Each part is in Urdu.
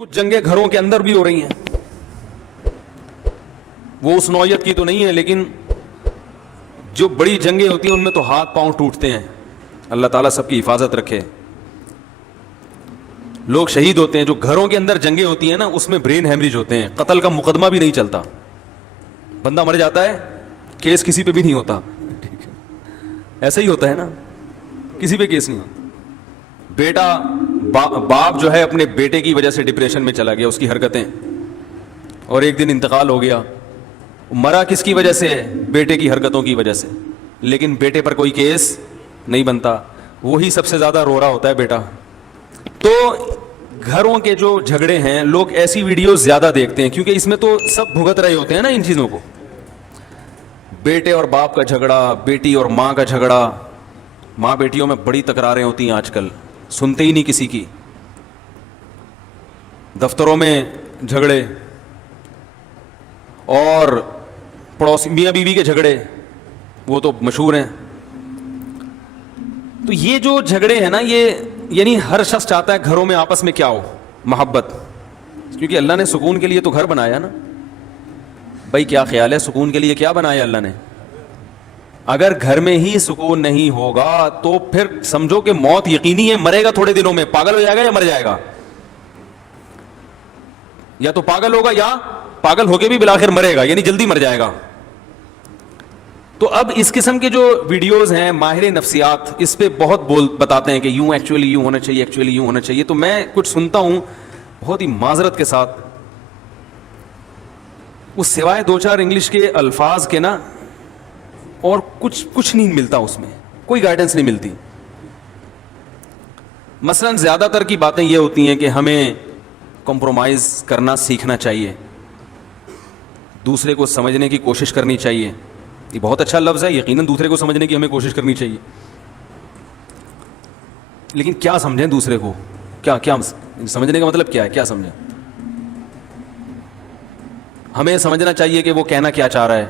کچھ جنگیں گھروں کے اندر بھی ہو رہی ہیں, وہ اس نوعیت کی تو نہیں ہے, لیکن جو بڑی جنگیں ہوتی ہیں ان میں تو ہاتھ پاؤں ٹوٹتے ہیں. اللہ تعالیٰ سب کی حفاظت رکھے. لوگ شہید ہوتے ہیں. جو گھروں کے اندر جنگیں ہوتی ہیں نا, اس میں برین ہیمریج ہوتے ہیں, قتل کا مقدمہ بھی نہیں چلتا, بندہ مر جاتا ہے, کیس کسی پہ بھی نہیں ہوتا. ایسا ہی ہوتا ہے نا, کسی پہ کیس نہیں ہوتا. بیٹا باپ جو ہے اپنے بیٹے کی وجہ سے ڈپریشن میں چلا گیا, اس کی حرکتیں, اور ایک دن انتقال ہو گیا. مرا کس کی وجہ سے؟ بیٹے کی حرکتوں کی وجہ سے, لیکن بیٹے پر کوئی کیس نہیں بنتا. وہی سب سے زیادہ رو رہا ہوتا ہے بیٹا. تو گھروں کے جو جھگڑے ہیں, لوگ ایسی ویڈیوز زیادہ دیکھتے ہیں کیونکہ اس میں تو سب بھگت رہے ہوتے ہیں نا ان چیزوں کو. بیٹے اور باپ کا جھگڑا, بیٹی اور ماں کا جھگڑا, ماں بیٹیوں میں بڑی تکراریں ہوتی ہیں آج کل, سنتے ہی نہیں کسی کی. دفتروں میں جھگڑے, اور پڑوسی میاں بیوی کے جھگڑے, وہ تو مشہور ہیں. تو یہ جو جھگڑے ہیں نا, یہ یعنی ہر شخص چاہتا ہے گھروں میں آپس میں کیا ہو, محبت, کیونکہ اللہ نے سکون کے لیے تو گھر بنایا نا. بھائی کیا خیال ہے, سکون کے لیے کیا بنایا اللہ نے؟ اگر گھر میں ہی سکون نہیں ہوگا تو پھر سمجھو کہ موت یقینی ہے, مرے گا تھوڑے دنوں میں, پاگل ہو جائے گا یا مر جائے گا. یا تو پاگل ہوگا یا پاگل ہو کے بھی بالآخر مرے گا, یعنی جلدی مر جائے گا. تو اب اس قسم کے جو ویڈیوز ہیں, ماہر نفسیات اس پہ بہت بتاتے ہیں کہ یوں ایکچولی یوں ہونا چاہیے, ایکچولی یوں ہونا چاہیے. تو میں کچھ سنتا ہوں بہت ہی معذرت کے ساتھ, اس سوائے دو چار انگلش کے الفاظ کے نا, اور کچھ نہیں ملتا اس میں, کوئی گائیڈنس نہیں ملتی. مثلا زیادہ تر کی باتیں یہ ہوتی ہیں کہ ہمیں کمپرومائز کرنا سیکھنا چاہیے, دوسرے کو سمجھنے کی کوشش کرنی چاہیے. یہ بہت اچھا لفظ ہے, یقیناً دوسرے کو سمجھنے کی ہمیں کوشش کرنی چاہیے, لیکن کیا سمجھیں دوسرے کو؟ کیا سمجھنے کا مطلب کیا ہے, کیا سمجھیں؟ ہمیں سمجھنا چاہیے کہ وہ کہنا کیا چاہ رہا ہے.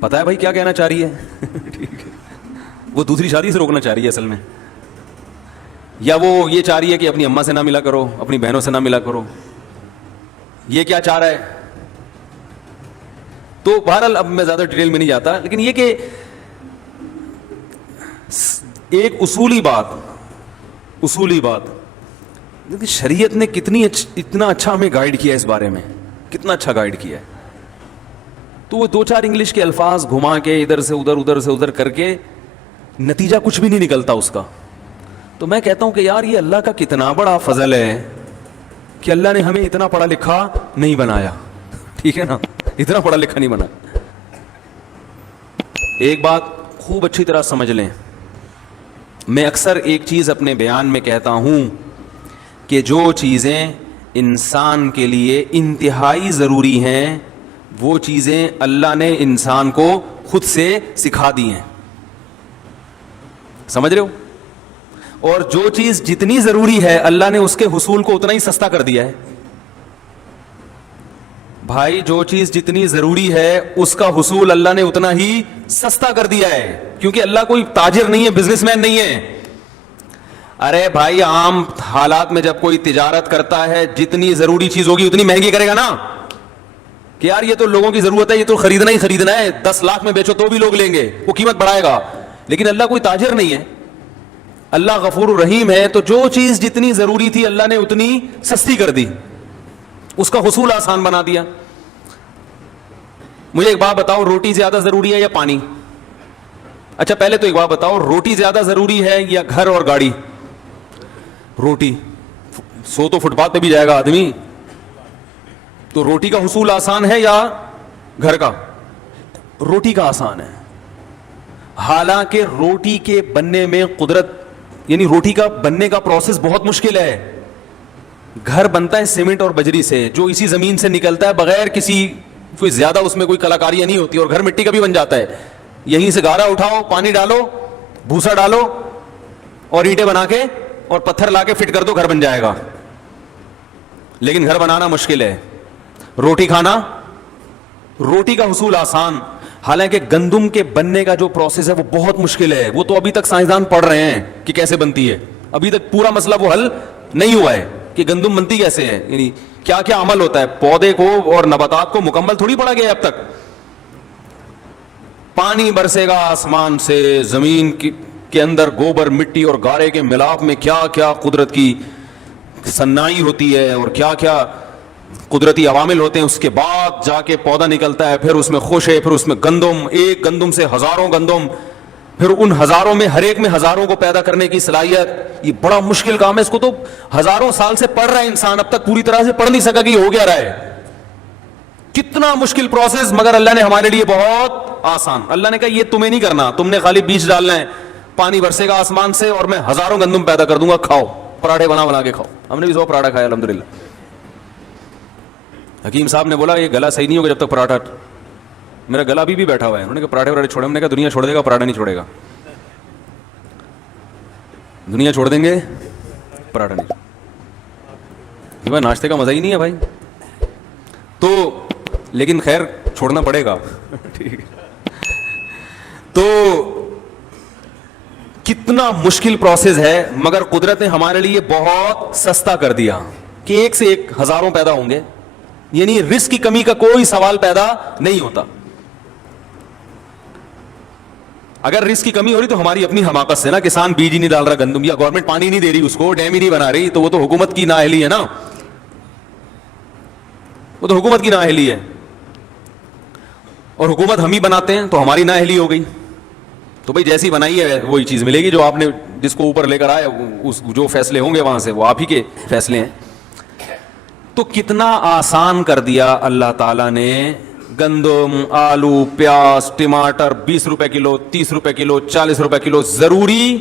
پتا ہے بھائی کیا کہنا چاہ رہی ہے؟ ٹھیک ہے, وہ دوسری شادی سے روکنا چاہ رہی ہے اصل میں, یا وہ یہ چاہ رہی ہے کہ اپنی اماں سے نہ ملا کرو, اپنی بہنوں سے نہ ملا کرو. یہ کیا چاہ رہا ہے؟ تو بہرحال اب میں زیادہ ڈیٹیل میں نہیں جاتا, لیکن یہ کہ ایک اصولی بات شریعت نے کتنی اتنا اچھا ہمیں گائیڈ کیا ہے, اس بارے میں کتنا اچھا گائیڈ کیا ہے. تو وہ دو چار انگلش کے الفاظ گھما کے ادھر سے ادھر کر کے نتیجہ کچھ بھی نہیں نکلتا اس کا. تو میں کہتا ہوں کہ یار یہ اللہ کا کتنا بڑا فضل ہے کہ اللہ نے ہمیں اتنا پڑھا لکھا نہیں بنایا. ٹھیک ہے نا, اتنا پڑھا لکھا نہیں بنا. ایک بات خوب اچھی طرح سمجھ لیں, میں اکثر ایک چیز اپنے بیان میں کہتا ہوں کہ جو چیزیں انسان کے لیے انتہائی ضروری ہیں وہ چیزیں اللہ نے انسان کو خود سے سکھا دی ہیں. سمجھ رہے ہو؟ اور جو چیز جتنی ضروری ہے اللہ نے اس کے حصول کو اتنا ہی سستا کر دیا ہے. بھائی جو چیز جتنی ضروری ہے اس کا حصول اللہ نے اتنا ہی سستا کر دیا ہے, کیونکہ اللہ کوئی تاجر نہیں ہے, بزنس مین نہیں ہے. ارے بھائی عام حالات میں جب کوئی تجارت کرتا ہے جتنی ضروری چیز ہوگی اتنی مہنگی کرے گا نا, کہ یار یہ تو لوگوں کی ضرورت ہے, یہ تو خریدنا ہی خریدنا ہے, 10 لاکھ میں بیچو تو بھی لوگ لیں گے, وہ قیمت بڑھائے گا. لیکن اللہ کوئی تاجر نہیں ہے, اللہ غفور الرحیم ہے. تو جو چیز جتنی ضروری تھی اللہ نے اتنی سستی کر دی, اس کا حصول آسان بنا دیا. مجھے ایک بات بتاؤ, روٹی زیادہ ضروری ہے یا پانی؟ اچھا پہلے تو ایک بات بتاؤ, روٹی زیادہ ضروری ہے یا گھر اور گاڑی؟ روٹی. سو تو فٹ پاتھ پہ بھی جائے گا آدمی, تو روٹی کا حصول آسان ہے یا گھر کا؟ روٹی کا آسان ہے. حالانکہ روٹی کے بننے میں قدرت, یعنی روٹی کا بننے کا پروسیس بہت مشکل ہے. گھر بنتا ہے سیمنٹ اور بجری سے, جو اسی زمین سے نکلتا ہے بغیر کسی کوئی زیادہ اس میں کوئی کلاکاریاں نہیں ہوتی. اور گھر مٹی کا بھی بن جاتا ہے, یہیں سے گارا اٹھاؤ, پانی ڈالو, بھوسا ڈالو, اور اینٹیں بنا کے اور پتھر لا کے فٹ کر دو, گھر بن جائے گا. لیکن گھر بنانا مشکل ہے, روٹی کھانا, روٹی کا حصول آسان. حالانکہ گندم کے بننے کا جو پروسیس ہے وہ بہت مشکل ہے, وہ تو ابھی تک سائنسدان پڑھ رہے ہیں کہ کیسے بنتی ہے, ابھی تک پورا مسئلہ وہ حل نہیں ہوا ہے کہ گندم بنتی کیسے ہے, یعنی کیا کیا عمل ہوتا ہے پودے کو اور نباتات کو مکمل تھوڑی پڑھا گیا اب تک. پانی برسے گا آسمان سے, زمین کے اندر گوبر مٹی اور گارے کے ملاپ میں کیا کیا قدرت کی صنائی ہوتی ہے اور کیا کیا قدرتی عوامل ہوتے ہیں, اس کے بعد جا کے پودا نکلتا ہے, پھر اس میں خوشے, پھر اس میں گندم, ایک گندم سے ہزاروں گندم, پھر ان ہزاروں میں ہر ایک میں ہزاروں کو پیدا کرنے کی صلاحیت. یہ بڑا مشکل کام ہے, اس کو تو ہزاروں سال سے پڑھ رہا ہے انسان, اب تک پوری طرح سے پڑھ نہیں سکا کہ یہ ہو گیا رہا ہے. کتنا مشکل پروسیس, مگر اللہ نے ہمارے لیے بہت آسان. اللہ نے کہا یہ تمہیں نہیں کرنا, تم نے خالی بیج ڈالنا ہے, پانی برسے گا آسمان سے اور میں ہزاروں گندم پیدا کر دوں گا, کھاؤ, پراٹھے بنا کے کھاؤ. ہم نے بھی 100 پراٹھا کھایا الحمدللہ. حکیم صاحب نے بولا یہ گلا صحیح نہیں ہوگا جب تک پراٹھا, میرا گلا بھی بیٹھا ہوا ہے. انہوں نے کہا پراٹھے چھوڑے, ہم نے کہا دنیا چھوڑ دے گا, پراٹھا نہیں چھوڑے گا. دنیا چھوڑ دیں گے, پراٹھا نہیں. بھائی ناشتے کا مزہ ہی نہیں ہے بھائی, تو لیکن خیر چھوڑنا پڑے گا. ٹھیک ہے, تو کتنا مشکل پروسیس ہے, مگر قدرت نے ہمارے لیے بہت سستا کر دیا کہ ایک سے ایک ہزاروں پیدا ہوں گے, یعنی رزق کی کمی کا کوئی سوال پیدا نہیں ہوتا. اگر رزق کی کمی ہو رہی تو ہماری اپنی حماقت سے نا, کسان بیج ہی نہیں ڈال رہا گندم, یا گورنمنٹ پانی نہیں دے رہی اس کو, ڈیم ہی نہیں بنا رہی, تو وہ تو حکومت کی نااہلی ہے نا, وہ تو حکومت کی نااہلی ہے. اور حکومت ہم ہی بناتے ہیں تو ہماری نااہلی ہو گئی. تو بھائی جیسی بنائی ہے وہی چیز ملے گی, جو آپ نے جس کو اوپر لے کر آئے جو فیصلے ہوں گے وہاں سے وہ آپ ہی کے فیصلے ہیں. تو کتنا آسان کر دیا اللہ تعالیٰ نے. گندم, آلو, پیاز, ٹماٹر 20 روپے کلو, 30 روپے کلو, 40 روپے کلو. ضروری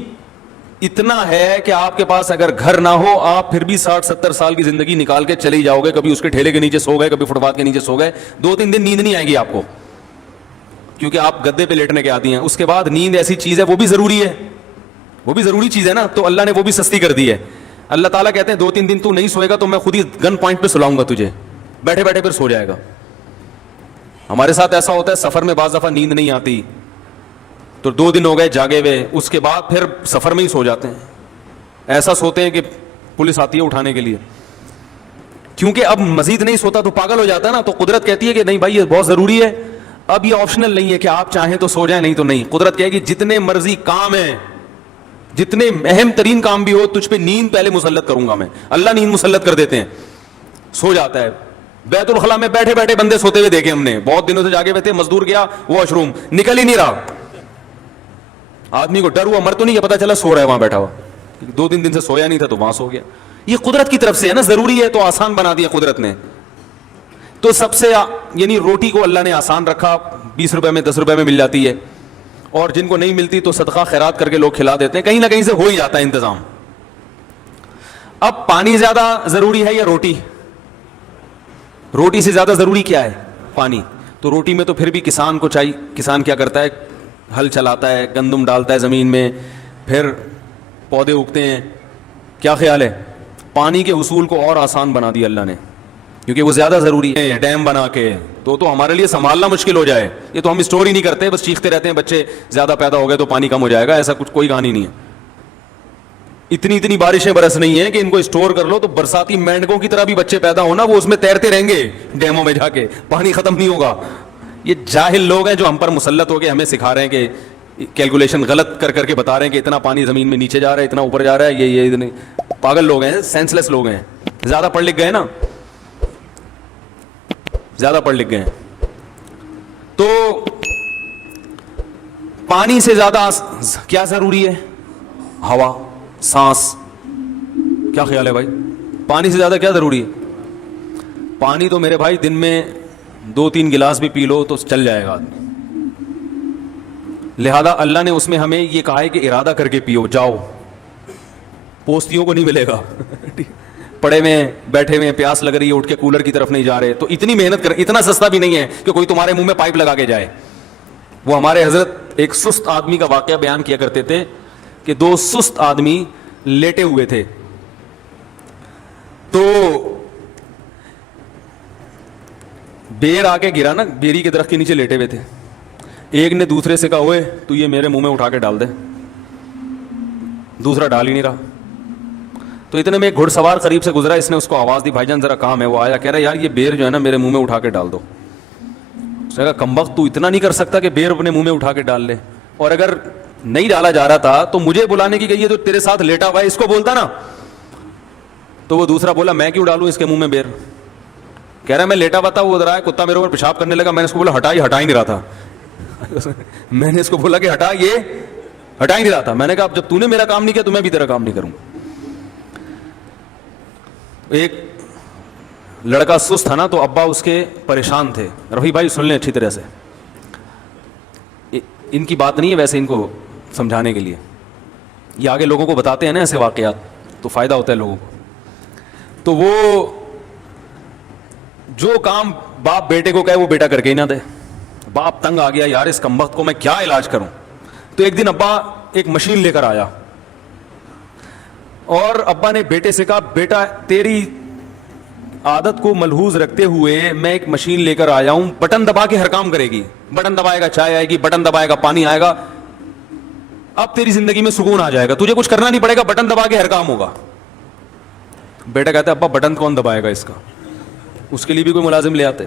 اتنا ہے کہ آپ کے پاس اگر گھر نہ ہو, آپ پھر بھی 60-70 سال کی زندگی نکال کے چلے جاؤ گے. کبھی اس کے ٹھیلے کے نیچے سو گئے, کبھی فٹ پاتھ کے نیچے سو گئے, 2-3 دن نیند نہیں آئے گی آپ کو, کیونکہ آپ گدے پہ لیٹنے کے عادی ہیں. اس کے بعد نیند ایسی چیز ہے, وہ بھی ضروری ہے, وہ بھی ضروری چیز ہے نا, تو اللہ نے وہ بھی سستی کر دی ہے. اللہ تعالیٰ کہتے ہیں 2-3 دن تو نہیں سوئے گا تو میں خود ہی گن پوائنٹ پہ سلاؤں گا تجھے, بیٹھے بیٹھے پھر سو جائے گا. ہمارے ساتھ ایسا ہوتا ہے, سفر میں بعض دفعہ نیند نہیں آتی تو 2 دن ہو گئے جاگے ہوئے, اس کے بعد پھر سفر میں ہی سو جاتے ہیں. ایسا سوتے ہیں کہ پولیس آتی ہے اٹھانے کے لیے, کیونکہ اب مزید نہیں سوتا تو پاگل ہو جاتا ہے نا. تو قدرت کہتی ہے کہ نہیں بھائی یہ بہت ضروری ہے, اب یہ آپشنل نہیں ہے کہ آپ چاہیں تو سو جائیں, نہیں تو نہیں. قدرت کہے گی جتنے مرضی کام ہیں, جتنے اہم ترین کام بھی ہو, تجھ پہ نیند پہلے مسلط کروں گا میں. اللہ نیند مسلط کر دیتے ہیں, سو جاتا ہے. بیت الخلا میں بیٹھے بیٹھے بندے سوتے ہوئے دیکھے ہم نے, بہت دنوں سے جاگے ہوئے تھے, مزدور گیا واش روم, نکل ہی نہیں رہا. آدمی کو ڈر ہوا, مر تو نہیں, پتا چلا سو رہا ہے وہاں بیٹھا ہوا, 2-3 دن سے سویا نہیں تھا تو وہاں سو گیا. یہ قدرت کی طرف سے ہے نا, ضروری ہے تو آسان بنا دیا قدرت نے. تو سب سے یعنی روٹی کو اللہ نے آسان رکھا, 20 روپے میں 10 روپے میں مل جاتی ہے, اور جن کو نہیں ملتی تو صدقہ خیرات کر کے لوگ کھلا دیتے ہیں, کہیں نہ کہیں سے ہو ہی جاتا ہے انتظام. اب پانی زیادہ ضروری ہے یا روٹی؟ روٹی سے زیادہ ضروری کیا ہے؟ پانی. تو روٹی میں تو پھر بھی کسان کو چاہیے. کسان کیا کرتا ہے, ہل چلاتا ہے, گندم ڈالتا ہے زمین میں, پھر پودے اگتے ہیں. کیا خیال ہے؟ پانی کے حصول کو اور آسان بنا دیا اللہ نے, کیونکہ وہ زیادہ ضروری ہے. ڈیم بنا کے تو ہمارے لیے سنبھالنا مشکل ہو جائے. یہ تو ہم اسٹور ہی نہیں کرتے, بس چیختے رہتے ہیں بچے زیادہ پیدا ہو گئے تو پانی کم ہو جائے گا, ایسا کچھ کوئی کہانی نہیں ہے. اتنی بارشیں برس نہیں ہیں کہ ان کو اسٹور کر لو تو برساتی مینڈکوں کی طرح بھی بچے پیدا ہونا, وہ اس میں تیرتے رہیں گے ڈیموں میں جا کے, پانی ختم نہیں ہوگا. یہ جاہل لوگ ہیں جو ہم پر مسلط ہو کے ہمیں سکھا رہے ہیں کہ کیلکولیشن غلط کر کے بتا رہے ہیں کہ اتنا پانی زمین میں نیچے جا رہا ہے, اتنا اوپر جا رہا ہے. یہ اتنے پاگل لوگ ہیں, سینس لیس لوگ ہیں, زیادہ پڑھ لکھ گئے نا, زیادہ پڑھ لکھ گئے ہیں. تو پانی سے زیادہ کیا ضروری ہے؟ ہوا, سانس. کیا خیال ہے بھائی, پانی سے زیادہ کیا ضروری ہے؟ پانی تو میرے بھائی دن میں 2-3 گلاس بھی پی لو تو چل جائے گا آدمی. لہذا اللہ نے اس میں ہمیں یہ کہا ہے کہ ارادہ کر کے پیو, جاؤ, پوستیوں کو نہیں ملے گا. پڑے میں بیٹھے میں پیاس لگ رہی ہے, اٹھ کے کولر کی طرف نہیں جا رہے, تو اتنی محنت کر, اتنا سستا بھی نہیں ہے کہ کوئی تمہارے منہ میں پائپ لگا کے جائے. وہ ہمارے حضرت ایک سست آدمی کا واقعہ بیان کیا کرتے تھے کہ 2 سست آدمی لیٹے ہوئے تھے, تو بیر آ کے گرا نا, بیری کے درخت کے نیچے لیٹے ہوئے تھے. ایک نے دوسرے سے کہا ہوئے تو یہ میرے منہ میں اٹھا کے ڈال دے. دوسرا ڈال ہی نہیں رہا. تو اتنے میں ایک گھڑ سوار قریب سے گزرا, اس نے اس کو آواز دی, بھائی جان ذرا کام ہے. وہ آیا, کہہ رہا یار یہ بیر جو ہے نا میرے منہ میں اٹھا کے ڈال دو. اس نے کہا کمبخت تو اتنا نہیں کر سکتا کہ بیر اپنے منہ میں اٹھا کے ڈال لے, اور اگر نہیں ڈالا جا رہا تھا تو مجھے بلانے کی, کہ یہ تو تیرے ساتھ لیٹا ہوا ہے اس کو بولتا نا. تو وہ دوسرا بولا میں کیوں ڈالوں اس کے منہ میں بیر. کہہ رہا ہے میں لیٹا ہوا تھا, وہ ادھر آیا, کتا میرے اوپر پیشاب کرنے لگا, میں نے اس کو بولا ہٹا ہی نہیں رہا تھا. میں نے اس کو بولا کہ ہٹا ہی نہیں رہا تھا. میں نے کہا اب جب تو نے میرا کام نہیں کیا تو میں بھی تیرا کام نہیں کروں. ایک لڑکا سست تھا نا, تو ابا اس کے پریشان تھے. رفیع بھائی سن لیں اچھی طرح سے, ان کی بات نہیں ہے ویسے, ان کو سمجھانے کے لیے. یہ آگے لوگوں کو بتاتے ہیں نا ایسے واقعات, تو فائدہ ہوتا ہے لوگوں کو. تو وہ جو کام باپ بیٹے کو کہے وہ بیٹا کر کے ہی نہ دے. باپ تنگ آ گیا, یار اس کمبخت کو میں کیا علاج کروں. تو ایک دن ابا ایک مشین لے کر آیا, اور ابا نے بیٹے سے کہا بیٹا تیری عادت کو ملحوظ رکھتے ہوئے میں ایک مشین لے کر آیا ہوں, بٹن دبا کے ہر کام کرے گی. بٹن دبائے گا چائے آئے گی, بٹن دبائے گا پانی آئے گا. اب تیری زندگی میں سکون آ جائے گا, تجھے کچھ کرنا نہیں پڑے گا, بٹن دبا کے ہر کام ہوگا. بیٹا کہتا ہے ابا بٹن کون دبائے گا اس کا, اس کے لیے بھی کوئی ملازم لے آتے.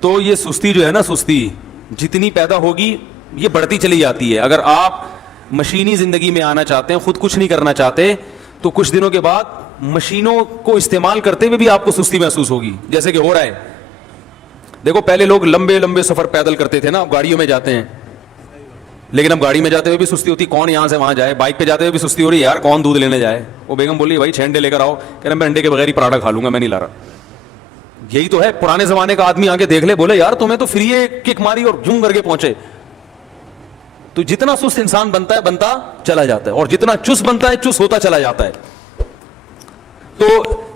تو یہ سستی جو ہے نا, سستی جتنی پیدا ہوگی یہ بڑھتی چلی جاتی ہے. اگر آپ مشینی زندگی میں آنا چاہتے ہیں, خود کچھ نہیں کرنا چاہتے, تو کچھ دنوں کے بعد مشینوں کو استعمال کرتے ہوئے بھی آپ کو سستی محسوس ہوگی, جیسے کہ ہو رہا ہے. دیکھو پہلے لوگ لمبے لمبے سفر پیدل کرتے تھے نا, اب گاڑیوں میں جاتے ہیں, لیکن اب گاڑی میں جاتے ہوئے بھی سستی ہوتی, کون یہاں سے وہاں جائے. بائک پہ جاتے ہوئے بھی سستی ہو رہی ہے, یار کون دودھ لینے جائے. وہ بیگم بولی بھائی 6 انڈے لے کر آؤ, کہہ رہے میں انڈے کے بغیر ہی پراٹھا کھا لوں گا, میں نہیں لا رہا. یہی تو ہے, پرانے زمانے کا آدمی آگے دیکھ لے, بولے یار تمہیں تو فری کک ماری اور جوں کر کے پہنچے. تو جتنا سست انسان بنتا ہے بنتا چلا جاتا ہے, اور جتنا چست بنتا ہے چست ہوتا چلا جاتا ہے. تو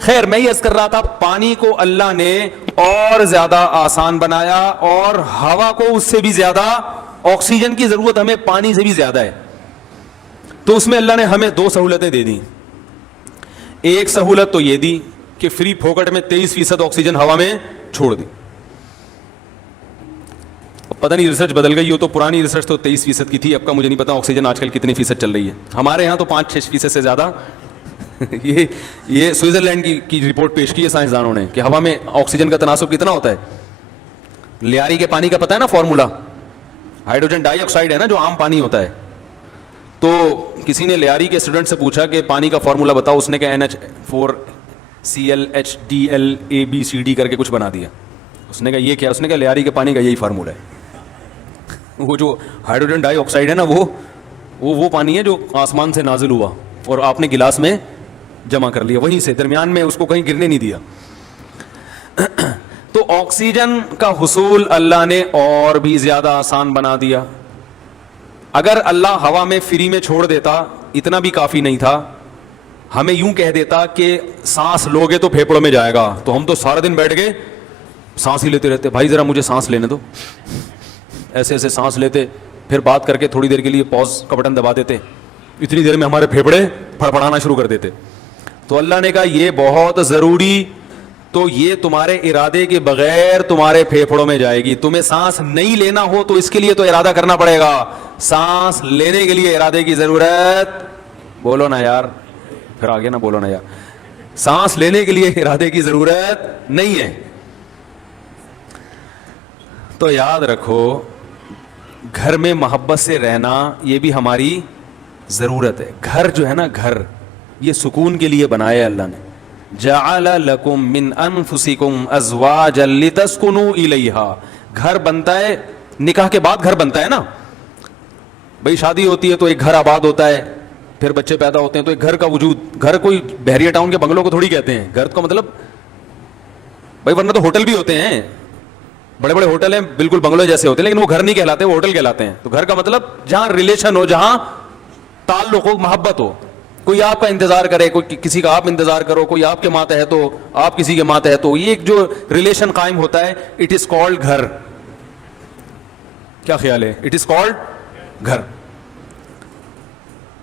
خیر میں یہ عرض کر رہا تھا, پانی کو اللہ نے اور زیادہ آسان بنایا, اور ہوا کو اس سے بھی زیادہ, آکسیجن کی ضرورت ہمیں پانی سے بھی زیادہ ہے. تو اس میں اللہ نے ہمیں 2 سہولتیں دے دی. ایک سہولت تو یہ دی کہ فری پھوکٹ میں 23% آکسیجن ہوا میں چھوڑ دی. پتہ نہیں ریسرچ بدل گئی ہو, تو پرانی ریسرچ تو 23% کی تھی, اب کا مجھے نہیں پتا آکسیجن آج کل کتنی فیصد چل رہی ہے. ہمارے یہاں تو 5-6% سے زیادہ. یہ سوئٹزرلینڈ کی رپورٹ پیش کی ہے سائنسدانوں نے کہ ہوا میں آکسیجن کا تناسب کتنا ہوتا ہے. لیاری کے پانی کا پتہ ہے نا فارمولا, ہائیڈروجن ڈائی آکسائڈ ہے نا جو عام پانی ہوتا ہے. تو کسی نے لیاری کے اسٹوڈنٹ سے پوچھا کہ پانی کا فارمولا بتاؤ, اس نے کہا NH4ClHDlABCD کر کے کچھ بنا دیا. اس نے کہا یہ کیا, اس نے کہا لیاری کے پانی کا یہی فارمولا ہے. وہ جو ہائیڈروجن ڈائی آکسائڈ ہے نا, وہ پانی ہے جو آسمان سے نازل ہوا اور آپ نے گلاس میں جمع کر لیا, وہیں سے درمیان میں اس کو کہیں گرنے نہیں دیا. تو آکسیجن کا حصول اللہ نے اور بھی زیادہ آسان بنا دیا. اگر اللہ ہوا میں فری میں چھوڑ دیتا اتنا بھی کافی نہیں تھا. ہمیں یوں کہہ دیتا کہ سانس لوگے تو پھیپڑوں میں جائے گا, تو ہم تو سارا دن بیٹھ کے سانس ہی لیتے رہتے. بھائی ذرا مجھے سانس لینے دو, ایسے ایسے سانس لیتے, پھر بات کر کے تھوڑی دیر کے لیے پاز کا بٹن دبا دیتے, اتنی دیر میں ہمارے پھیپڑے پھڑپڑانا شروع کر دیتے. تو اللہ نے کہا یہ بہت ضروری, تو یہ تمہارے ارادے کے بغیر تمہارے پھیپڑوں میں جائے گی. تمہیں سانس نہیں لینا ہو تو اس کے لیے تو ارادہ کرنا پڑے گا. سانس لینے کے لیے ارادے کی ضرورت, بولو نا یار, پھر آگے نا بولو نا یار, سانس لینے کے لیے ارادے کی ضرورت نہیں ہے. تو یاد رکھو گھر میں محبت سے رہنا یہ بھی ہماری ضرورت ہے. گھر جو ہے نا, گھر یہ سکون کے لیے بنایا اللہ نے. جعل لکم من انفسکم ازواجا لتسکنوا الیہا. گھر بنتا ہے نکاح کے بعد, گھر بنتا ہے نا بھائی, شادی ہوتی ہے تو ایک گھر آباد ہوتا ہے, پھر بچے پیدا ہوتے ہیں تو ایک گھر کا وجود. گھر کوئی بحریہ ٹاؤن کے بنگلوں کو تھوڑی کہتے ہیں گھر کا مطلب, بھائی ورنہ تو ہوٹل بھی ہوتے ہیں, بڑے بڑے ہوٹل ہیں بالکل بنگلوں جیسے ہوتے ہیں, لیکن وہ گھر نہیں کہلاتے, وہ ہوٹل کہلاتے ہیں. تو گھر کا مطلب جہاں ریلیشن ہو, جہاں تعلق ہو, محبت ہو. کوئی آپ کا انتظار کرے, کوئی کسی کا آپ انتظار کرو, کوئی آپ کے ماتحت ہو, آپ کسی کے ماتحت ہو, یہ ایک جو ریلیشن قائم ہوتا ہے, اٹ از کالڈ گھر. کیا خیال ہے, اٹ از کالڈ گھر.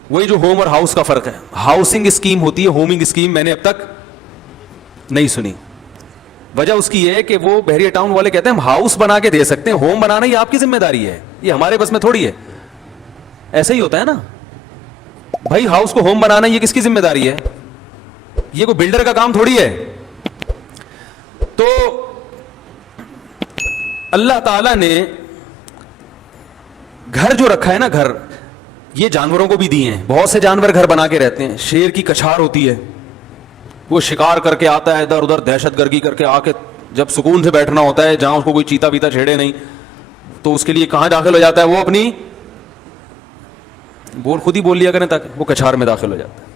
وہی جو ہوم اور ہاؤس کا فرق ہے. ہاؤسنگ اسکیم ہوتی ہے, ہومنگ اسکیم میں نے اب تک نہیں سنی. وجہ اس کی ہے کہ وہ بحریہ ٹاؤن والے کہتے ہیں ہم ہاؤس بنا کے دے سکتے ہیں, ہوم بنانا یہ آپ کی ذمہ داری ہے, یہ ہمارے بس میں تھوڑی ہے. ایسے ہی ہوتا ہے نا, بھائی ہاؤس کو ہوم بنانا یہ کس کی ذمہ داری ہے؟ یہ کوئی بلڈر کا کام تھوڑی ہے. تو اللہ تعالیٰ نے گھر جو رکھا ہے نا, گھر یہ جانوروں کو بھی دیے ہیں. بہت سے جانور گھر بنا کے رہتے ہیں. شیر کی کچھار ہوتی ہے, وہ شکار کر کے آتا ہے ادھر ادھر, دہشت گردی کر کے آ کے جب سکون سے بیٹھنا ہوتا ہے جہاں اس کو کوئی چیتا پیتا چھیڑے نہیں, تو اس کے لیے کہاں داخل ہو جاتا ہے وہ اپنی خود ہی بول لیا کریں تاکہ وہ کچھار میں داخل ہو جاتا ہے.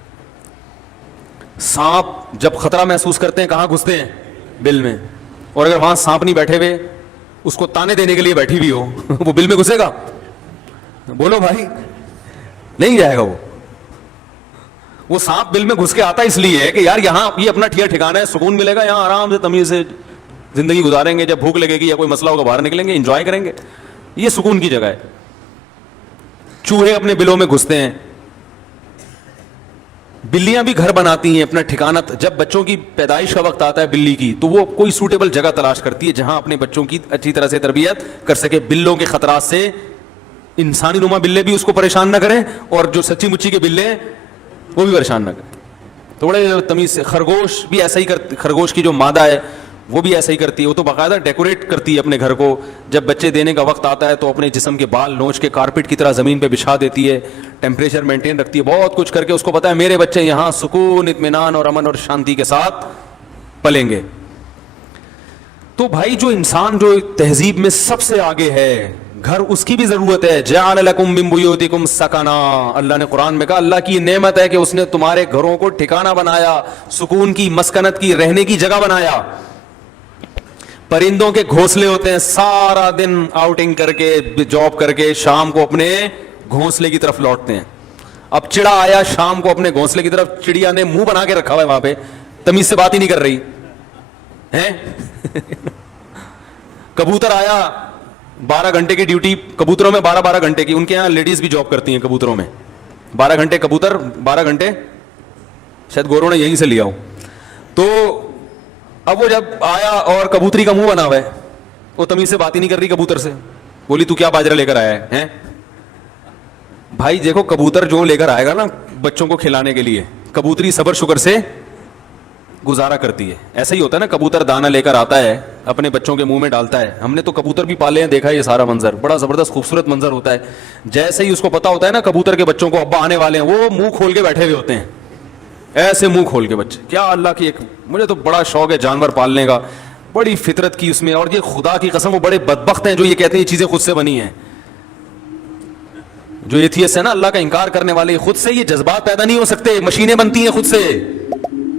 سانپ جب خطرہ محسوس کرتے ہیں کہاں گھستے ہیں؟ بل میں. اور اگر وہاں سانپ نہیں بیٹھے ہوئے, اس کو تانے دینے کے لیے بیٹھی بھی ہو, وہ بل میں گھسے گا؟ بولو بھائی, نہیں جائے گا. وہ سانپ بل میں گھس کے آتا اس لیے ہے کہ یار یہاں یہ اپنا ٹھکانا ہے, سکون ملے گا, یہاں آرام سے تمیز سے زندگی گزاریں گے, جب بھوک لگے گی یا کوئی مسئلہ ہوگا باہر نکلیں گے, انجوائے کریں گے. یہ سکون کی جگہ ہے. چوہے اپنے بلوں میں گھستے ہیں. بلیاں بھی گھر بناتی ہیں اپنا ٹھکانہ. جب بچوں کی پیدائش کا وقت آتا ہے بلی کی, تو وہ کوئی سوٹیبل جگہ تلاش کرتی ہے جہاں اپنے بچوں کی اچھی طرح سے تربیت کر سکے. بلوں کے خطرات سے انسانی نما بلے بھی اس کو پریشان نہ کریں, اور جو سچی مچی کے بلے ہیں وہ بھی پریشان نہ کریں. تھوڑے تمیز سے. خرگوش بھی ایسا ہی کرتی, خرگوش کی جو مادہ ہے وہ بھی ایسا ہی کرتی ہے. وہ تو باقاعدہ ڈیکوریٹ کرتی ہے اپنے گھر کو. جب بچے دینے کا وقت آتا ہے تو اپنے جسم کے بال نوچ کے کارپیٹ کی طرح زمین پہ بچھا دیتی ہے, ٹیمپریچر مینٹین رکھتی ہے, بہت کچھ کر کے اس کو پتا ہے میرے بچے یہاں سکون, اطمینان اور امن اور شانتی کے ساتھ پلیں گے. تو بھائی جو انسان جو تہذیب میں سب سے آگے ہے, گھر اس کی بھی ضرورت ہے. جعل لکم من بیوتکم سکنا, اللہ نے قرآن میں کہا اللہ کی نعمت ہے کہ اس نے تمہارے گھروں کو ٹھکانہ بنایا, سکون کی, مسکنت کی, رہنے کی جگہ بنایا. پرندوں کے گھونسلے ہوتے ہیں, سارا دن آؤٹنگ کر کے جاب کر کے شام کو اپنے گھونسلے کی طرف لوٹتے ہیں. اب چڑا آیا شام کو اپنے گھونسلے کی طرف, چڑیا نے منہ بنا کے رکھا ہوا ہے وہاں پہ, تمیز سے بات ہی نہیں کر رہی ہے. کبوتر آیا, 12 گھنٹے کی ڈیوٹی کبوتروں میں, 12 گھنٹے کی. ان کے یہاں لیڈیز بھی جاب کرتی ہیں کبوتروں میں. 12 گھنٹے کبوتر, 12 گھنٹے شاید گوروں نے یہیں سے لیا ہو. تو اب وہ جب آیا اور کبوتری کا منہ بنا ہوا ہے, وہ تمیز سے بات ہی نہیں کر رہی کبوتر سے. بولی تو کیا باجرہ لے کر آیا ہے؟ بھائی دیکھو کبوتر جو لے کر آئے گا نا بچوں کو کھلانے کے لیے, کبوتری صبر شکر سے گزارا کرتی ہے. ایسا ہی ہوتا ہے نا, کبوتر دانا لے کر آتا ہے اپنے بچوں کے منہ میں ڈالتا ہے. ہم نے تو کبوتر بھی پالے ہیں, دیکھا ہے یہ سارا منظر, بڑا زبردست خوبصورت منظر ہوتا ہے. جیسے ہی اس کو پتا ہوتا ہے نا کبوتر کے بچوں کو ابا آنے والے ہیں, وہ منہ کھول کے بیٹھے ہوئے ہوتے ہیں, ایسے منہ کھول کے بچے. کیا اللہ کی ایک, مجھے تو بڑا شوق ہے جانور پالنے کا, بڑی فطرت کی اس میں. اور یہ خدا کی قسم وہ بڑے بدبخت ہیں جو یہ کہتے ہیں یہ چیزیں خود سے بنی ہیں. جو ایتھیسٹ ہے نا, اللہ کا انکار کرنے والے, خود سے یہ جذبات پیدا نہیں ہو سکتے. مشینیں بنتی ہیں خود سے,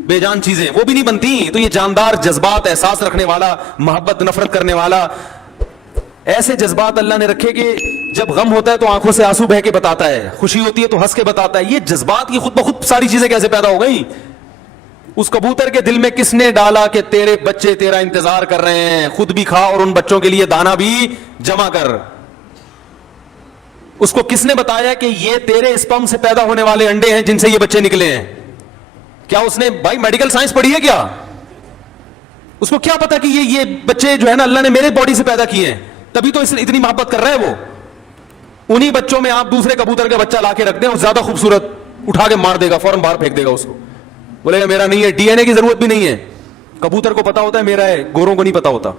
بے جان چیزیں وہ بھی نہیں بنتی. تو یہ جاندار جذبات, احساس رکھنے والا, محبت نفرت کرنے والا, ایسے جذبات اللہ نے رکھے کہ جب غم ہوتا ہے تو آنکھوں سے آنسو بہ کے بتاتا ہے, خوشی ہوتی ہے تو ہنس کے بتاتا ہے. یہ جذبات کی خود بخود ساری چیزیں کیسے پیدا ہو گئی؟ اس کبوتر کے دل میں کس نے ڈالا کہ تیرے بچے تیرا انتظار کر رہے ہیں, خود بھی کھا اور ان بچوں کے لیے دانا بھی جمع کر. اس کو کس نے بتایا کہ یہ تیرے اسپرم سے پیدا ہونے والے انڈے ہیں جن سے یہ بچے نکلے ہیں؟ کیا اس نے بھائی میڈیکل سائنس پڑھی ہے کیا؟ اس کو کیا پتا کہ یہ بچے جو ہے نا اللہ نے میرے باڈی سے پیدا کیے ہیں, تبھی تو اتنی محبت کر رہے ہیں وہ. انہی بچوں میں آپ دوسرے کبوتر کا بچہ لا کے رکھ دیں, اور زیادہ خوبصورت, اٹھا کے مار دے گا, فوراً باہر پھینک دے گا اس کو, بولے گا میرا نہیں ہے. ڈی این اے کی ضرورت بھی نہیں ہے. کبوتر کو پتا ہوتا ہے میرا ہے, گوروں کو نہیں پتا ہوتا.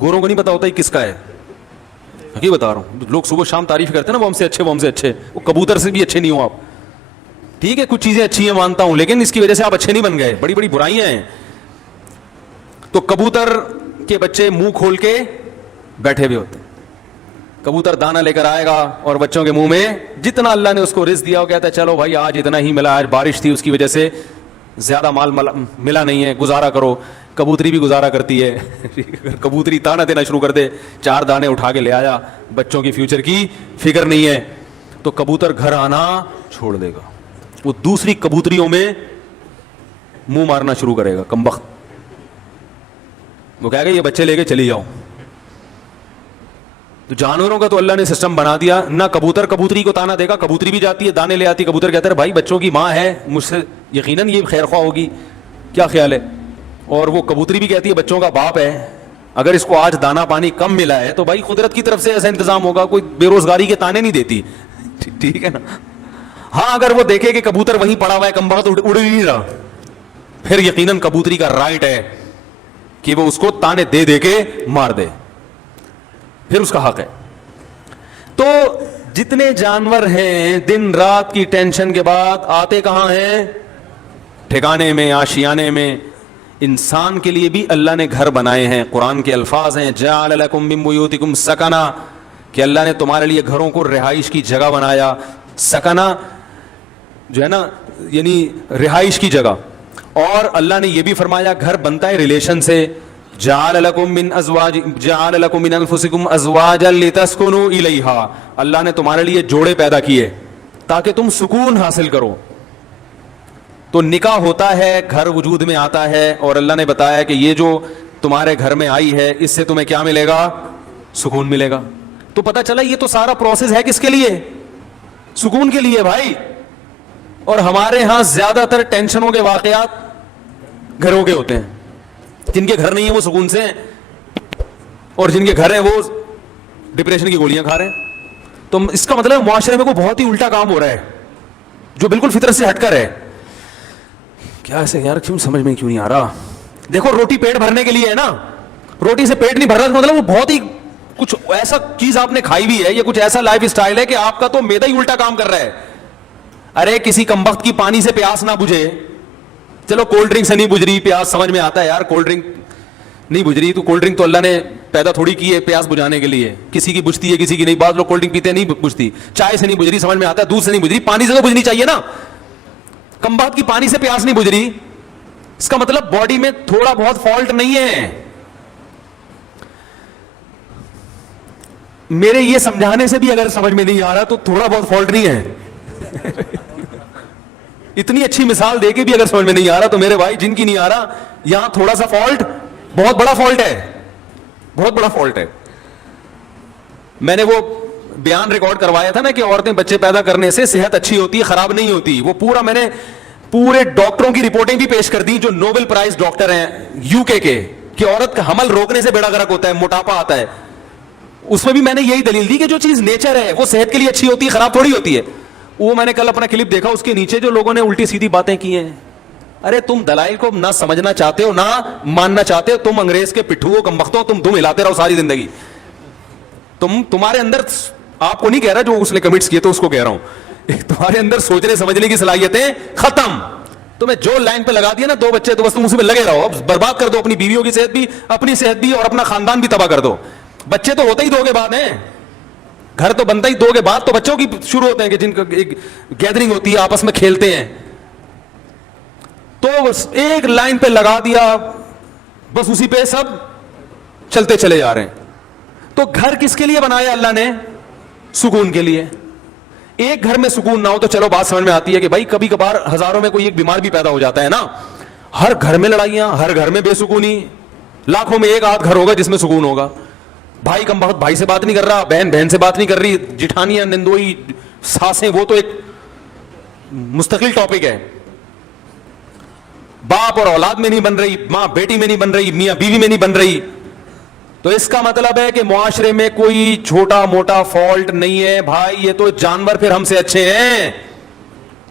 گوروں کو نہیں پتا ہوتا یہ کس کا ہے. حقیقت بتا رہا ہوں, لوگ صبح شام تعریف کرتے ہیں نا وہ ہم سے اچھے, وہ ہم سے اچھے. وہ کبوتر سے بھی اچھے نہیں ہو آپ. ٹھیک ہے کچھ چیزیں اچھی ہیں مانتا ہوں, لیکن اس کی وجہ سے آپ اچھے نہیں بن گئے. بڑی بڑی برائیاں ہیں. تو کبوتر کے بچے منہ کھول کے بیٹھے ہوئے ہوتے ہیں. کبوتر دانا لے کر آئے گا اور بچوں کے منہ میں جتنا اللہ نے اس کو رزق دیا وہ کہتا ہے چلو بھائی آج اتنا ہی ملا, آج بارش تھی اس کی وجہ سے زیادہ مال ملا نہیں ہے, گزارا کرو. کبوتری بھی گزارا کرتی ہے. کبوتری دانا دینا شروع کر دے, 4 دانے اٹھا کے لے آیا, بچوں کی فیوچر کی فکر نہیں ہے, تو کبوتر گھر آنا چھوڑ دے گا. وہ دوسری کبوتریوں میں منہ مارنا شروع کرے گا کمبخت. وہ کہے گا یہ بچے لے کے چلی جاؤ. تو جانوروں کا تو اللہ نے سسٹم بنا دیا نہ. کبوتر کبوتری کو تانا دے گا, کبوتری بھی جاتی ہے دانے لے آتی. کبوتر کہتا ہے بھائی بچوں کی ماں ہے, مجھ سے یقیناً یہ خیر خواہ ہوگی, کیا خیال ہے. اور وہ کبوتری بھی کہتی ہے بچوں کا باپ ہے, اگر اس کو آج دانا پانی کم ملا ہے تو بھائی قدرت کی طرف سے ایسا انتظام ہوگا, کوئی بے روزگاری کے تانے نہیں دیتی. ٹھیک ہے نا. ہاں اگر وہ دیکھے کہ کبوتر وہیں پڑا ہوا ہے کمبخت اڑ ہی نہیں رہا, پھر یقیناً کبوتری کا رائٹ ہے کہ وہ اس کو تانے دے دے کے مار دے, پھر اس کا حق ہے. تو جتنے جانور ہیں دن رات کی ٹینشن کے بعد آتے کہاں ہیں؟ ٹھکانے میں, آشیانے میں. انسان کے لیے بھی اللہ نے گھر بنائے ہیں. قرآن کے الفاظ ہیں جعل لکم من بیوتکم سکنا, کہ اللہ نے تمہارے لیے گھروں کو رہائش کی جگہ بنایا. سکنا جو ہے نا یعنی رہائش کی جگہ. اور اللہ نے یہ بھی فرمایا گھر بنتا ہے ریلیشن سے. جعل لکم من انفسکم ازواجا لتسکنوا الیہا, اللہ نے تمہارے لیے جوڑے پیدا کیے تاکہ تم سکون حاصل کرو. تو نکاح ہوتا ہے, گھر وجود میں آتا ہے, اور اللہ نے بتایا کہ یہ جو تمہارے گھر میں آئی ہے اس سے تمہیں کیا ملے گا؟ سکون ملے گا. تو پتہ چلا یہ تو سارا پروسیس ہے کس کے لیے؟ سکون کے لیے بھائی. اور ہمارے ہاں زیادہ تر ٹینشنوں کے واقعات گھروں کے ہوتے ہیں. جن کے گھر نہیں ہیں وہ سکون سے ہیں, اور جن کے گھر ہیں وہ ڈپریشن کی گولیاں کھا رہے ہیں. تو اس کا مطلب معاشرے میں کوئی بہت ہی الٹا کام ہو رہا ہے جو بالکل فطرت سے ہٹ کر ہے. کیا ایسے یار کیوں سمجھ میں کیوں نہیں آ رہا؟ دیکھو روٹی پیٹ بھرنے کے لیے ہے نا, روٹی سے پیٹ نہیں بھر رہا, مطلب وہ بہت ہی کچھ ایسا چیز آپ نے کھائی بھی ہے, یا کچھ ایسا لائف اسٹائل ہے کہ آپ کا تو میدا ہی الٹا کام کر رہا ہے. ارے کسی کمبخت کی پانی سے پیاس نہ بجھے, چلو کولڈ ڈرنک سے نہیں بجھ رہی پیاس, سمجھ میں آتا ہے یار کولڈ ڈرنک نہیں بجھ رہی, تو کولڈ ڈرنک تو اللہ نے پیدا تھوڑی کی ہے پیاس بجھانے کے لیے. کسی کی بجھتی ہے کسی کی نہیں. بعض لوگ کولڈ ڈرنک پیتے ہیں نہیں بجھتی. چائے سے نہیں بجھ رہی, سمجھ میں آتا ہے. دودھ سے نہیں بجھ رہی, پانی سے تو بجھنی چاہیے نا. کمبخت کی پانی سے پیاس نہیں بجھ رہی, اس کا مطلب باڈی میں تھوڑا بہت فالٹ نہیں ہے. میرے یہ سمجھانے سے بھی اگر سمجھ میں نہیں آ رہا تو تھوڑا بہت فالٹ نہیں ہے. اتنی اچھی مثال دے کے بھی اگر سمجھ میں نہیں آ رہا تو میرے بھائی جن کی نہیں آ رہا, یہاں تھوڑا سا فالٹ بہت بڑا فالٹ ہے, بہت بڑا فالٹ ہے. میں نے وہ بیان ریکارڈ کروایا تھا نا کہ عورتیں بچے پیدا کرنے سے صحت اچھی ہوتی ہے, خراب نہیں ہوتی. وہ پورا میں نے پورے ڈاکٹروں کی رپورٹیں بھی پیش کر دی جو نوبل پرائز ڈاکٹر ہیں یو کے کہ عورت کا حمل روکنے سے بیڑا غرق ہوتا ہے, موٹاپا آتا ہے. اس میں بھی میں نے یہی دلیل دی کہ جو چیز نیچر ہے وہ صحت کے لیے اچھی ہوتی ہے, خراب تھوڑی ہوتی ہے. وہ میں نے کل اپنا کلپ دیکھا, اس کے نیچے جو لوگوں نے الٹی سیدھی باتیں کی ہیں. ارے تم دلائل کو نہ سمجھنا چاہتے ہو نہ ماننا چاہتے ہو, تم انگریز کے پٹھو ہو, کمبختوں, تم ہلاتے رہو ساری زندگی. تمہارے اندر, آپ کو نہیں کہہ رہا جو اس نے کمنٹس کیے تو اس کو کہہ رہا ہوں, تمہارے اندر سوچنے سمجھنے کی صلاحیتیں ختم. تمہیں جو لائن پہ لگا دیا نا 2 بچے تو بس تم اسی پہ لگے رہو, برباد کر دو اپنی بیویوں کی صحت بھی, اپنی صحت بھی, اور اپنا خاندان بھی تباہ کر دو. بچے تو ہوتے ہی 2 کے بعد ہیں, گھر تو بنتا ہی 2 کے بعد, تو بچوں کی شروع ہوتے ہیں کہ جن کا ایک گیدرنگ ہوتی ہے, آپس میں کھیلتے ہیں. تو ایک لائن پہ لگا دیا, بس اسی پہ سب چلتے چلے جا رہے ہیں. تو گھر کس کے لیے بنایا اللہ نے؟ سکون کے لیے. ایک گھر میں سکون نہ ہو تو چلو بات سمجھ میں آتی ہے کہ بھائی کبھی کبھار ہزاروں میں کوئی ایک بیمار بھی پیدا ہو جاتا ہے نا. ہر گھر میں لڑائیاں, ہر گھر میں بے سکونی, لاکھوں میں ایک آدھ گھر ہوگا جس میں سکون ہوگا. بھائی کمبخت بھائی سے بات نہیں کر رہا, بہن بہن سے بات نہیں کر رہی, جٹھانیاں, نندوئی, ساسیں, وہ تو ایک مستقل ٹاپک ہے. باپ اور اولاد میں نہیں بن رہی, ماں بیٹی میں نہیں بن رہی, میاں بیوی میں نہیں بن رہی. تو اس کا مطلب ہے کہ معاشرے میں کوئی چھوٹا موٹا فالٹ نہیں ہے بھائی, یہ تو جانور پھر ہم سے اچھے ہیں.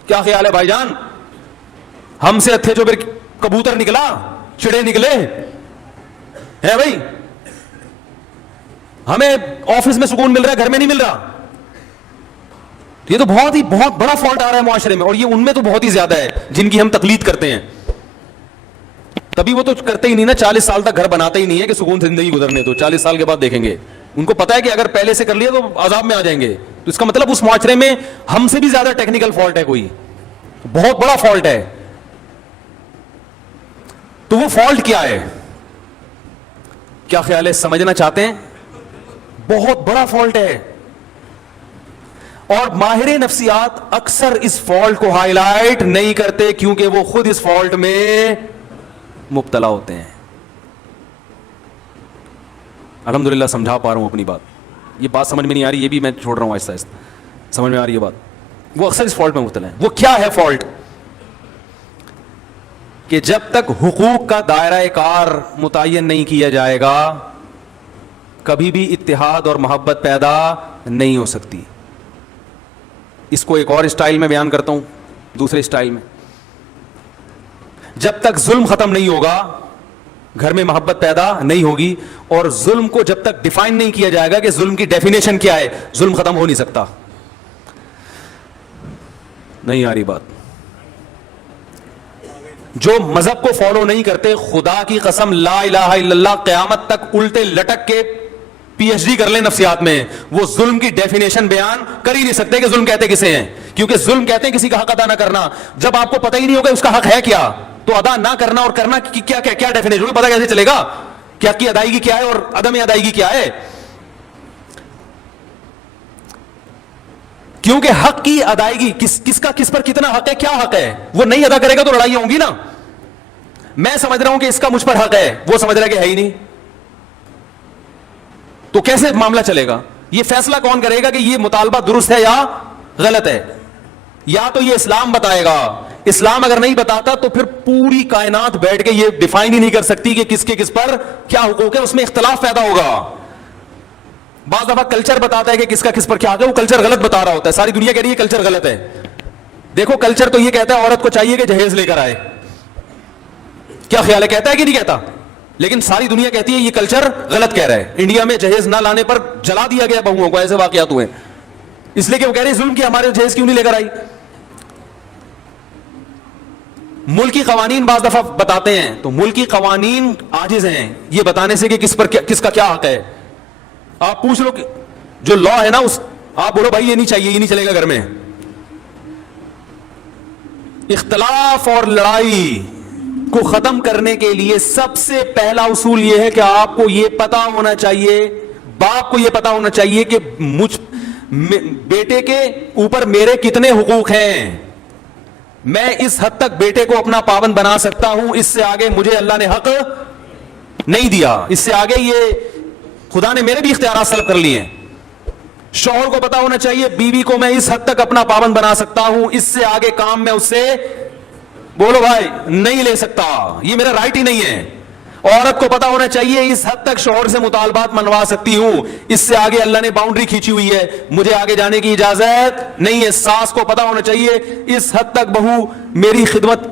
کیا خیال ہے بھائی جان؟ ہم سے اچھے جو پھر کبوتر نکلا, چڑے نکلے ہیں بھائی. ہمیں آفس میں سکون مل رہا ہے, گھر میں نہیں مل رہا. یہ تو بہت بڑا فالٹ آ رہا ہے معاشرے میں, اور یہ ان میں تو بہت ہی زیادہ ہے جن کی ہم تقلید کرتے ہیں. تبھی وہ تو کرتے ہی نہیں نا, 40 سال تک گھر بناتے ہی نہیں ہے کہ سکون سے زندگی گزرنے دو, 40 سال کے بعد دیکھیں گے. ان کو پتا ہے کہ اگر پہلے سے کر لیا تو عذاب میں آ جائیں گے. تو اس کا مطلب اس معاشرے میں ہم سے بھی زیادہ ٹیکنیکل فالٹ ہے, کوئی بہت بڑا فالٹ ہے. تو وہ فالٹ کیا ہے؟ کیا خیال ہے, سمجھنا چاہتے ہیں؟ بہت بڑا فالٹ ہے. اور ماہر نفسیات اکثر اس فالٹ کو ہائی لائٹ نہیں کرتے کیونکہ وہ خود اس فالٹ میں مبتلا ہوتے ہیں. الحمدللہ سمجھا پا رہا ہوں اپنی بات. یہ بات سمجھ میں نہیں آ رہی, یہ بھی میں چھوڑ رہا ہوں آہستہ آہستہ, سمجھ میں آ رہی ہے بات. وہ اکثر اس فالٹ میں مبتلا ہیں. وہ کیا ہے فالٹ؟ کہ جب تک حقوق کا دائرہ کار متعین نہیں کیا جائے گا کبھی بھی اتحاد اور محبت پیدا نہیں ہو سکتی. اس کو ایک اور اسٹائل میں بیان کرتا ہوں, دوسرے اسٹائل میں. جب تک ظلم ختم نہیں ہوگا گھر میں محبت پیدا نہیں ہوگی, اور ظلم کو جب تک ڈیفائن نہیں کیا جائے گا کہ ظلم کی ڈیفینیشن کیا ہے, ظلم ختم ہو نہیں سکتا. نہیں آ رہی بات. جو مذہب کو فالو نہیں کرتے, خدا کی قسم لا الہ الا اللہ, قیامت تک الٹے لٹک کے پی ایچ ڈی کر لیں نفسیات میں, وہ ظلم کی ڈیفینیشن بیان کر ہی نہیں سکتے کہ ظلم کہتے کسے ہیں, کیونکہ ظلم کہتے ہیں کسی کا حق ادا نہ کرنا. جب آپ کو پتہ ہی نہیں ہوگا اس کا حق ہے کیا, تو ادا نہ کرنا اور کرنا کی کیا کیا کیا ڈیفینیشن ہوگی, پتہ کیسے چلے گا کہ حق کی ادائیگی کیا ہے اور عدم ادائیگی کیا ہے. کیونکہ حق کی ادائیگی کس کا کس پر کتنا حق ہے, کیا حق ہے, وہ نہیں ادا کرے گا تو لڑائیاں ہوں گی نا. میں سمجھ رہا ہوں کہ اس کا مجھ پر حق ہے, وہ سمجھ رہا ہے کہ ہے ہی نہیں, تو کیسے معاملہ چلے گا؟ یہ فیصلہ کون کرے گا کہ یہ مطالبہ درست ہے یا غلط ہے؟ یا تو یہ اسلام بتائے گا. اسلام اگر نہیں بتاتا تو پھر پوری کائنات بیٹھ کے یہ ڈیفائن ہی نہیں کر سکتی کہ کس کے کس پر کیا حقوق ہے, اس میں اختلاف پیدا ہوگا. بعض دفعہ کلچر بتاتا ہے کہ کس کا کس پر کیا حق ہے, وہ کلچر غلط بتا رہا ہوتا ہے, ساری دنیا کہہ رہی ہے کلچر غلط ہے. دیکھو کلچر تو یہ کہتا ہے عورت کو چاہیے کہ جہیز لے کر آئے, کیا خیال ہے, کہتا ہے کہ نہیں کہتا؟ لیکن ساری دنیا کہتی ہے یہ کلچر غلط کہہ رہا ہے. انڈیا میں جہیز نہ لانے پر جلا دیا گیا بہوؤں کو, ایسے واقعات ہوئے, اس لیے کہ وہ کہہ رہے ہیں ظلم کیا, ہمارے جہیز کیوں نہیں لے کر آئی. ملکی قوانین بعض دفعہ بتاتے ہیں تو ملکی قوانین عاجز ہیں یہ بتانے سے کہ کس کا کیا حق ہے. آپ پوچھ لو کہ جو لا ہے نا, اس آپ بولو بھائی یہ نہیں چاہیے, یہ نہیں چلے گا گھر میں. اختلاف اور لڑائی کو ختم کرنے کے لیے سب سے پہلا اصول یہ ہے کہ آپ کو یہ پتا ہونا چاہیے, باپ کو یہ پتا ہونا چاہیے کہ بیٹے کے اوپر میرے کتنے حقوق ہیں. میں اس حد تک بیٹے کو اپنا پابند بنا سکتا ہوں, اس سے آگے مجھے اللہ نے حق نہیں دیا, اس سے آگے یہ خدا نے میرے بھی اختیارات سلب کر لیے ہیں. شوہر کو پتا ہونا چاہیے بیوی کو میں اس حد تک اپنا پابند بنا سکتا ہوں, اس سے آگے کام میں اس سے بولو بھائی نہیں لے سکتا, یہ میرا رائٹ ہی نہیں ہے. عورت کو پتا ہونا چاہیے اس حد تک شوہر سے مطالبات منوا سکتی ہوں, اس سے آگے اللہ نے باؤنڈری کھینچی ہوئی ہے, مجھے آگے جانے کی اجازت نہیں ہے. ساس کو پتا ہونا چاہیے اس حد تک بہو میری خدمت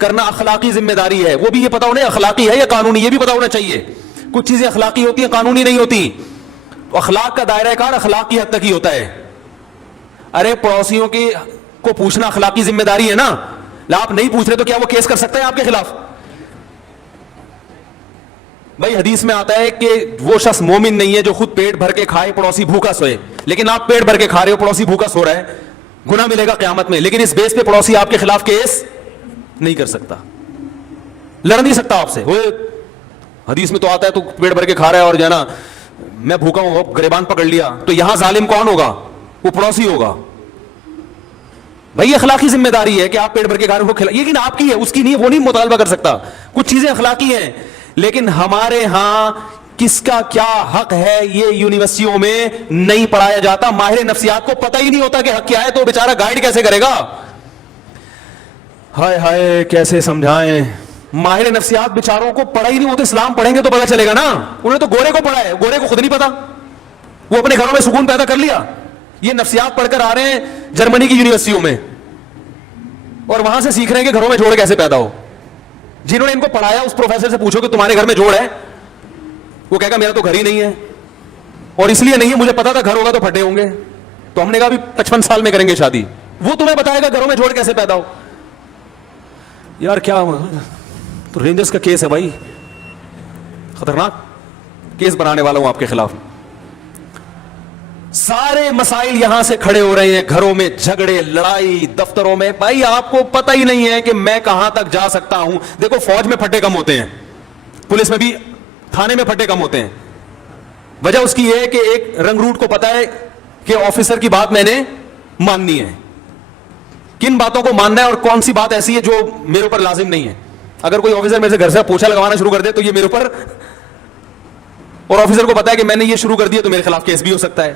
کرنا اخلاقی ذمہ داری ہے, وہ بھی یہ پتا ہونا اخلاقی ہے یا قانونی, یہ بھی پتا ہونا چاہیے. کچھ چیزیں اخلاقی ہوتی ہیں, قانونی نہیں ہوتی. اخلاق کا دائرہ کار اخلاقی حد تک ہی ہوتا ہے. ارے پڑوسیوں کی کو پوچھنا اخلاقی ذمہ داری ہے نا, آپ نہیں پوچھ رہے تو کیا وہ کیس کر سکتا ہے آپ کے خلاف؟ بھائی حدیث میں آتا ہے کہ وہ شخص مومن نہیں ہے جو خود پیٹ بھر کے کھائے پڑوسی بھوکا سوئے. لیکن آپ پیٹ بھر کے کھا رہے ہو, پڑوسی بھوکا سو رہا ہے, گناہ ملے گا قیامت میں. لیکن اس بیس پہ پڑوسی آپ کے خلاف کیس نہیں کر سکتا, لڑ نہیں سکتا آپ سے. وہ حدیث میں تو آتا ہے تو پیٹ بھر کے کھا رہا ہے اور جو ہے نا میں بھوکا ہوں, گریبان پکڑ لیا, تو یہاں ظالم کون ہوگا؟ وہ پڑوسی ہوگا. بھائی اخلاقی ذمہ داری ہے کہ آپ پیٹ بھر کے کھا رہے ہو, لیکن آپ کی ہے, اس کی نہیں, وہ نہیں مطالبہ کر سکتا. کچھ چیزیں اخلاقی ہیں, لیکن ہمارے ہاں کس کا کیا حق ہے یہ یونیورسٹیوں میں نہیں پڑھایا جاتا. ماہر نفسیات کو پتہ ہی نہیں ہوتا کہ حق کیا ہے, تو بیچارہ گائیڈ کیسے کرے گا؟ ہائے ہائے کیسے سمجھائیں. ماہر نفسیات بیچاروں کو پڑھا ہی نہیں ہوتا. اسلام پڑھیں گے تو پتہ چلے گا نا. انہوں نے تو گورے کو پڑھا ہے, گورے کو خود نہیں پتا, وہ اپنے گھروں میں سکون پیدا کر لیا. یہ نفسیات پڑھ کر آ رہے ہیں جرمنی کی یونیورسٹیوں میں, اور وہاں سے سیکھ رہے ہیں کہ گھروں میں جوڑ کیسے پیدا ہو. جنہوں نے ان کو پڑھایا اس پروفیسر سے پوچھو کہ تمہارے گھر میں جوڑ ہے, وہ کہے گا میرا تو گھر ہی نہیں ہے, اور اس لیے نہیں ہے, مجھے پتا تھا گھر ہوگا تو پھٹے ہوں گے. تو ہم نے کہا بھی 55 سال میں کریں گے شادی, وہ تمہیں بتائے گا گھروں میں جوڑ کیسے پیدا ہو. یار کیا تو رینجرز کا کیس ہے بھائی, خطرناک کیس بنانے والا ہوں آپ کے خلاف. سارے مسائل یہاں سے کھڑے ہو رہے ہیں, گھروں میں جھگڑے, لڑائی, دفتروں میں. بھائی آپ کو پتہ ہی نہیں ہے کہ میں کہاں تک جا سکتا ہوں. دیکھو فوج میں پھٹے کم ہوتے ہیں, پولیس میں بھی, تھانے میں پھٹے کم ہوتے ہیں. وجہ اس کی یہ ہے کہ ایک رنگ روٹ کو پتا ہے کہ آفیسر کی بات میں نے ماننی ہے, کن باتوں کو ماننا ہے اور کون سی بات ایسی ہے جو میرے اوپر لازم نہیں ہے. اگر کوئی آفیسر میرے سے گھر سے پوچھا لگوانا شروع کر دے تو یہ میرے اوپر, اور آفیسر کو پتا ہے کہ میں نے یہ شروع کر دیا تو میرے خلاف کیس بھی ہو سکتا ہے.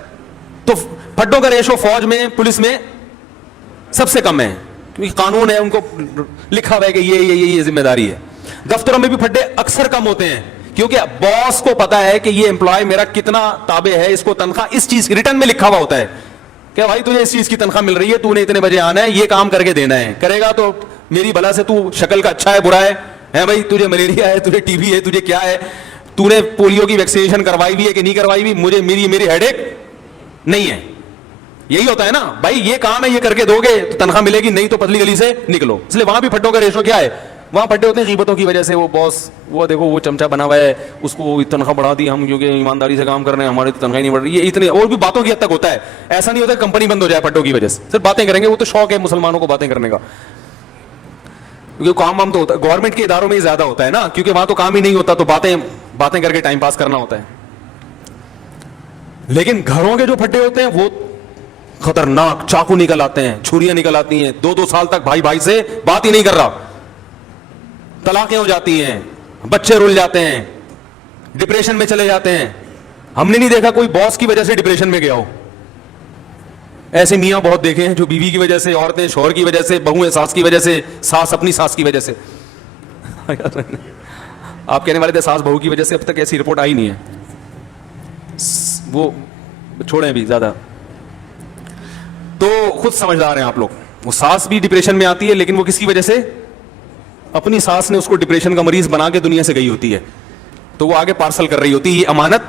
تو پھٹوں کا ریشو فوج میں, پولیس میں سب سے کم ہے, کیونکہ قانون ہے, ان کو لکھا ہوا ہے کہ یہ ذمہ داری ہے. دفتروں میں بھی پھٹے اکثر کم ہوتے ہیں, کیونکہ باس کو پتا ہے کہ یہ امپلائی میرا کتنا تابع ہے, اس کو تنخواہ اس چیز ریٹرن میں لکھا ہوا ہوتا ہے. کہ بھائی تجھے اس چیز کی تنخواہ مل رہی ہے, تو نے اتنے بجے آنا ہے, یہ کام کر کے دینا ہے, کرے گا تو میری بلا سے تو شکل کا اچھا ہے برا ہے بھائی, تجھے ملیریا ہے, تجھے ٹی بی ہے, تجھے کیا ہے, تو نے پولیو کی ویکسینیشن کروائی بھی ہے کہ نہیں کروائی بھی, مجھے میری ہیڈ ایک نہیں ہے. یہی ہوتا ہے نا بھائی, یہ کام ہے, یہ کر کے دو گے تو تنخواہ ملے گی, نہیں تو پتلی گلی سے نکلو. اس لیے وہاں بھی پھٹوں کا ریشو کیا ہے, وہاں پھٹے ہوتے ہیں غیبتوں کی وجہ سے. وہ باس, وہ دیکھو وہ چمچا بنا ہوا ہے, اس کو تنخواہ بڑھا دی ہم کیونکہ ایمانداری سے کام کر رہے ہیں, ہماری تو تنخواہ نہیں بڑھ رہی. یہ اتنے اور بھی باتوں کی حد تک ہوتا ہے. ایسا نہیں ہوتا کمپنی بند ہو جائے پھٹوں کی وجہ سے, صرف باتیں کریں گے. وہ تو شوق ہے مسلمانوں کو باتیں کرنے کا, کیونکہ کام وام تو ہوتا ہے گورنمنٹ کے اداروں میں ہی زیادہ ہوتا ہے نا, کیونکہ وہاں تو کام ہی نہیں ہوتا, تو باتیں کر کے ٹائم پاس کرنا ہوتا ہے. لیکن گھروں کے جو پھٹے ہوتے ہیں وہ خطرناک, چاقو نکل آتے ہیں, چھریاں نکل آتی ہیں, 2 سال تک بھائی سے بات ہی نہیں کر رہا, طلاقیں ہو جاتی ہیں, بچے رل جاتے ہیں, ڈپریشن میں چلے جاتے ہیں. ہم نے نہیں دیکھا کوئی باس کی وجہ سے ڈپریشن میں گیا ہو. ایسے میاں بہت دیکھے ہیں جو بیوی کی وجہ سے, عورتیں شوہر کی وجہ سے, بہویں ساس کی وجہ سے, ساس اپنی ساس کی وجہ سے. آپ کہنے والے تھے ساس بہو کی وجہ سے, اب تک ایسی رپورٹ آئی نہیں ہے, وہ چھوڑیں بھی زیادہ. تو خود سمجھدار ہیں آپ لوگ. وہ ساس بھی ڈپریشن میں آتی ہے, لیکن وہ کس کی وجہ سے, اپنی ساس نے اس کو ڈپریشن کا مریض بنا کے دنیا سے گئی ہوتی ہے, تو وہ آگے پارسل کر رہی ہوتی ہے یہ امانت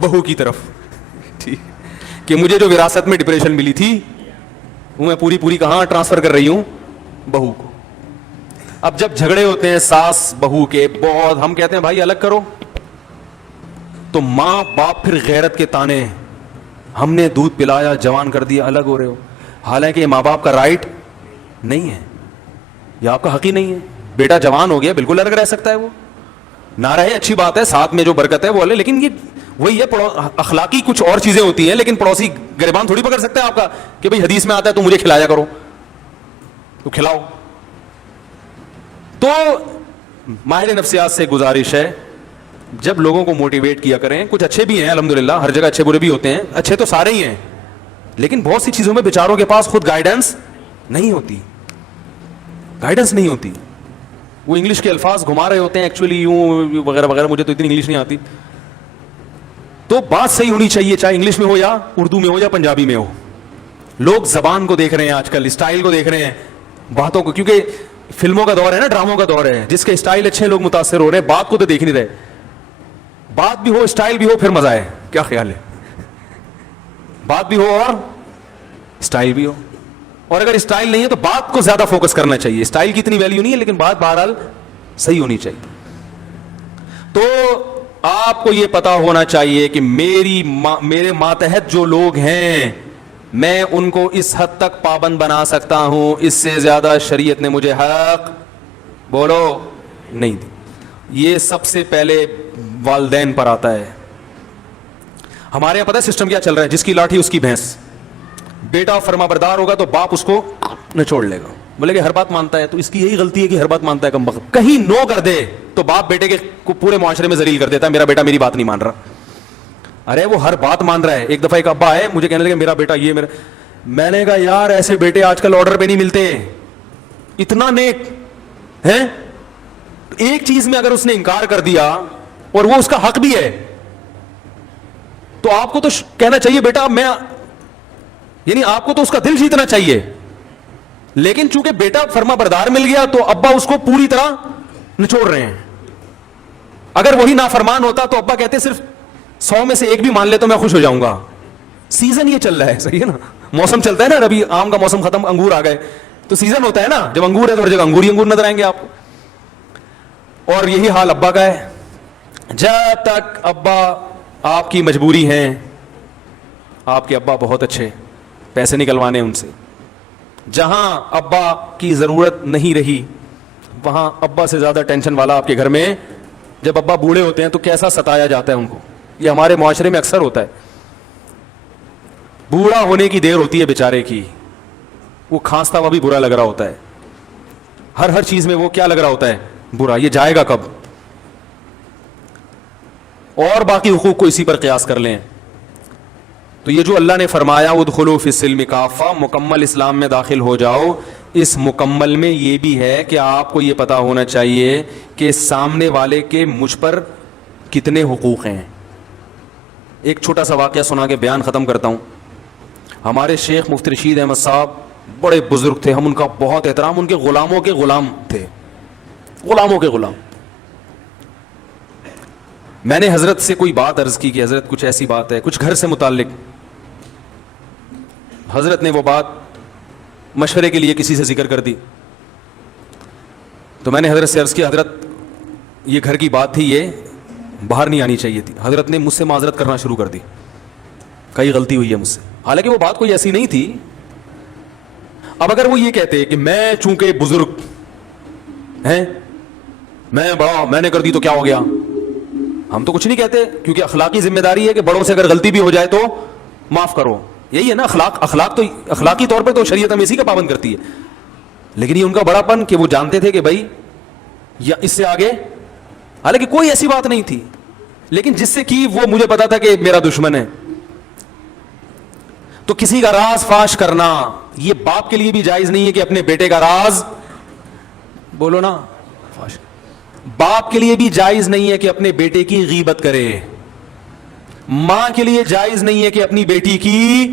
بہو کی طرف, ٹھیک, کہ مجھے جو وراثت میں ڈپریشن ملی تھی وہ میں پوری کہاں ٹرانسفر کر رہی ہوں, بہو کو. اب جب جھگڑے ہوتے ہیں ساس بہو کے بہت, ہم کہتے ہیں بھائی الگ کرو, تو ماں باپ پھر غیرت کے تانے, ہم نے دودھ پلایا جوان کر دیا, الگ ہو رہے ہو. حالانکہ یہ ماں باپ کا رائٹ نہیں ہے, یہ آپ کا حق ہی نہیں ہے. بیٹا جوان ہو گیا, بالکل الگ رہ سکتا ہے, وہ نہ رہے اچھی بات ہے, ساتھ میں جو برکت ہے وہ لے, لیکن یہ وہی ہے, اخلاقی کچھ اور چیزیں ہوتی ہیں. لیکن پڑوسی گریبان تھوڑی پکڑ سکتا ہے آپ کا کہ بھئی حدیث میں آتا ہے تو مجھے کھلایا کرو, تو کھلاؤ. تو ماہر نفسیات سے گزارش ہے, جب لوگوں کو موٹیویٹ کیا کریں, کچھ اچھے بھی ہیں الحمدللہ, ہر جگہ اچھے برے بھی ہوتے ہیں, اچھے تو سارے ہی ہیں, لیکن بہت سی چیزوں میں بیچاروں کے پاس خود گائیڈنس نہیں ہوتی, وہ انگلش کے الفاظ گھما رہے ہوتے ہیں ایکچولی یوں وغیرہ وغیرہ. مجھے تو اتنی انگلش نہیں آتی. تو بات صحیح ہونی چاہیے, چاہے انگلش میں ہو یا اردو میں ہو یا پنجابی میں ہو. لوگ زبان کو دیکھ رہے ہیں آج کل, اسٹائل کو دیکھ رہے ہیں, باتوں کو, کیونکہ فلموں کا دور ہے نا, ڈراموں کا دور ہے, جس کے اسٹائل اچھے لوگ متاثر ہو رہے ہیں, بات کو تو دیکھ نہیں رہے. بات بھی ہو, اسٹائل بھی ہو, پھر مزہ ہے. کیا خیال ہے, بات بھی ہو اور اسٹائل بھی ہو. اور اگر اسٹائل نہیں ہے تو بات کو زیادہ فوکس کرنا چاہیے. اسٹائل کی اتنی ویلیو نہیں ہے, لیکن بات بہرحال صحیح ہونی چاہیے. تو آپ کو یہ پتا ہونا چاہیے کہ میرے ماتحت جو لوگ ہیں, میں ان کو اس حد تک پابند بنا سکتا ہوں, اس سے زیادہ شریعت نے مجھے حق بولو نہیں دی. یہ سب سے پہلے والدین پر آتا ہے. ہمارے یہاں پتہ ہے سسٹم کیا چل رہا ہے, جس کی لاٹھی اس کی بھینس. بیٹا فرما بردار ہوگا تو باپ اس کو نچوڑ لے گا, بولے کہ ہر بات مانتا ہے, تو اس کی یہی غلطی ہے کہ ہر بات مانتا ہے کم بخت. کہیں نو کر دے تو باپ بیٹے کے پورے معاشرے میں ذلیل کر دیتا ہے, میرا بیٹا میری بات نہیں مان رہا. ارے وہ ہر بات مان رہا ہے. ایک دفعہ ایک ابا آئے مجھے کہنے لگے میرا بیٹا یہ میرا, میں نے کہا یار ایسے بیٹے آج کل آرڈر پہ نہیں ملتے, اتنا نیک ہے. ایک چیز میں اگر اس نے انکار کر دیا اور وہ اس کا حق بھی ہے, تو آپ کو تو کہنا چاہیے بیٹا میں, یعنی آپ کو تو اس کا دل جیتنا چاہیے. لیکن چونکہ بیٹا فرما بردار مل گیا تو ابا اس کو پوری طرح نچوڑ رہے ہیں. اگر وہی نافرمان ہوتا تو ابا کہتے صرف 100 میں سے ایک بھی مان لے تو میں خوش ہو جاؤں گا. سیزن یہ چل رہا ہے, صحیح ہے نا, موسم چلتا ہے نا, ابھی آم کا موسم ختم, انگور آ گئے, تو سیزن ہوتا ہے نا, جب انگور ہے تو ہر جگہ انگور ہی انگور نظر آئیں گے آپ کو. اور یہی حال ابا کا ہے. جب تک ابا آپ کی مجبوری ہے, آپ کے ابا بہت اچھے, پیسے نکلوانے ان سے, جہاں ابا کی ضرورت نہیں رہی وہاں ابا سے زیادہ ٹینشن والا آپ کے گھر میں. جب ابا بوڑھے ہوتے ہیں تو کیسا ستایا جاتا ہے ان کو, یہ ہمارے معاشرے میں اکثر ہوتا ہے. بوڑھا ہونے کی دیر ہوتی ہے بیچارے کی, وہ کھانستا ہوا بھی برا لگ رہا ہوتا ہے, ہر چیز میں وہ کیا لگ رہا ہوتا ہے, برا. یہ جائے گا کب؟ اور باقی حقوق کو اسی پر قیاس کر لیں. تو یہ جو اللہ نے فرمایا ادخلوا فی السلم کافہ, مکمل اسلام میں داخل ہو جاؤ, اس مکمل میں یہ بھی ہے کہ آپ کو یہ پتا ہونا چاہیے کہ سامنے والے کے مجھ پر کتنے حقوق ہیں. ایک چھوٹا سا واقعہ سنا کے بیان ختم کرتا ہوں. ہمارے شیخ مفتی رشید احمد صاحب بڑے بزرگ تھے, ہم ان کا بہت احترام, ان کے غلاموں کے غلام تھے, غلاموں کے غلام. میں نے حضرت سے کوئی بات عرض کی کہ حضرت کچھ ایسی بات ہے کچھ گھر سے متعلق. حضرت نے وہ بات مشورے کے لیے کسی سے ذکر کر دی. تو میں نے حضرت سے عرض کیا حضرت یہ گھر کی بات تھی, یہ باہر نہیں آنی چاہیے تھی. حضرت نے مجھ سے معذرت کرنا شروع کر دی, کئی غلطی ہوئی ہے مجھ سے, حالانکہ وہ بات کوئی ایسی نہیں تھی. اب اگر وہ یہ کہتے کہ میں چونکہ بزرگ ہیں, میں بڑا, میں نے کر دی تو کیا ہو گیا, ہم تو کچھ نہیں کہتے, کیونکہ اخلاقی ذمہ داری ہے کہ بڑوں سے اگر غلطی بھی ہو جائے تو معاف کرو. یہی ہے نا اخلاق تو اخلاقی طور پہ تو شریعت ہمیں اسی کا پابند کرتی ہے. لیکن یہ ان کا بڑا پن کہ وہ جانتے تھے کہ بھائی یا اس سے آگے, حالانکہ کوئی ایسی بات نہیں تھی, لیکن جس سے کی وہ مجھے پتا تھا کہ میرا دشمن ہے. تو کسی کا راز فاش کرنا یہ باپ کے لیے بھی جائز نہیں ہے کہ اپنے بیٹے کا راز بولو نا فاش. باپ کے لیے بھی جائز نہیں ہے کہ اپنے بیٹے کی غیبت کرے. ماں کے لیے جائز نہیں ہے کہ اپنی بیٹی کی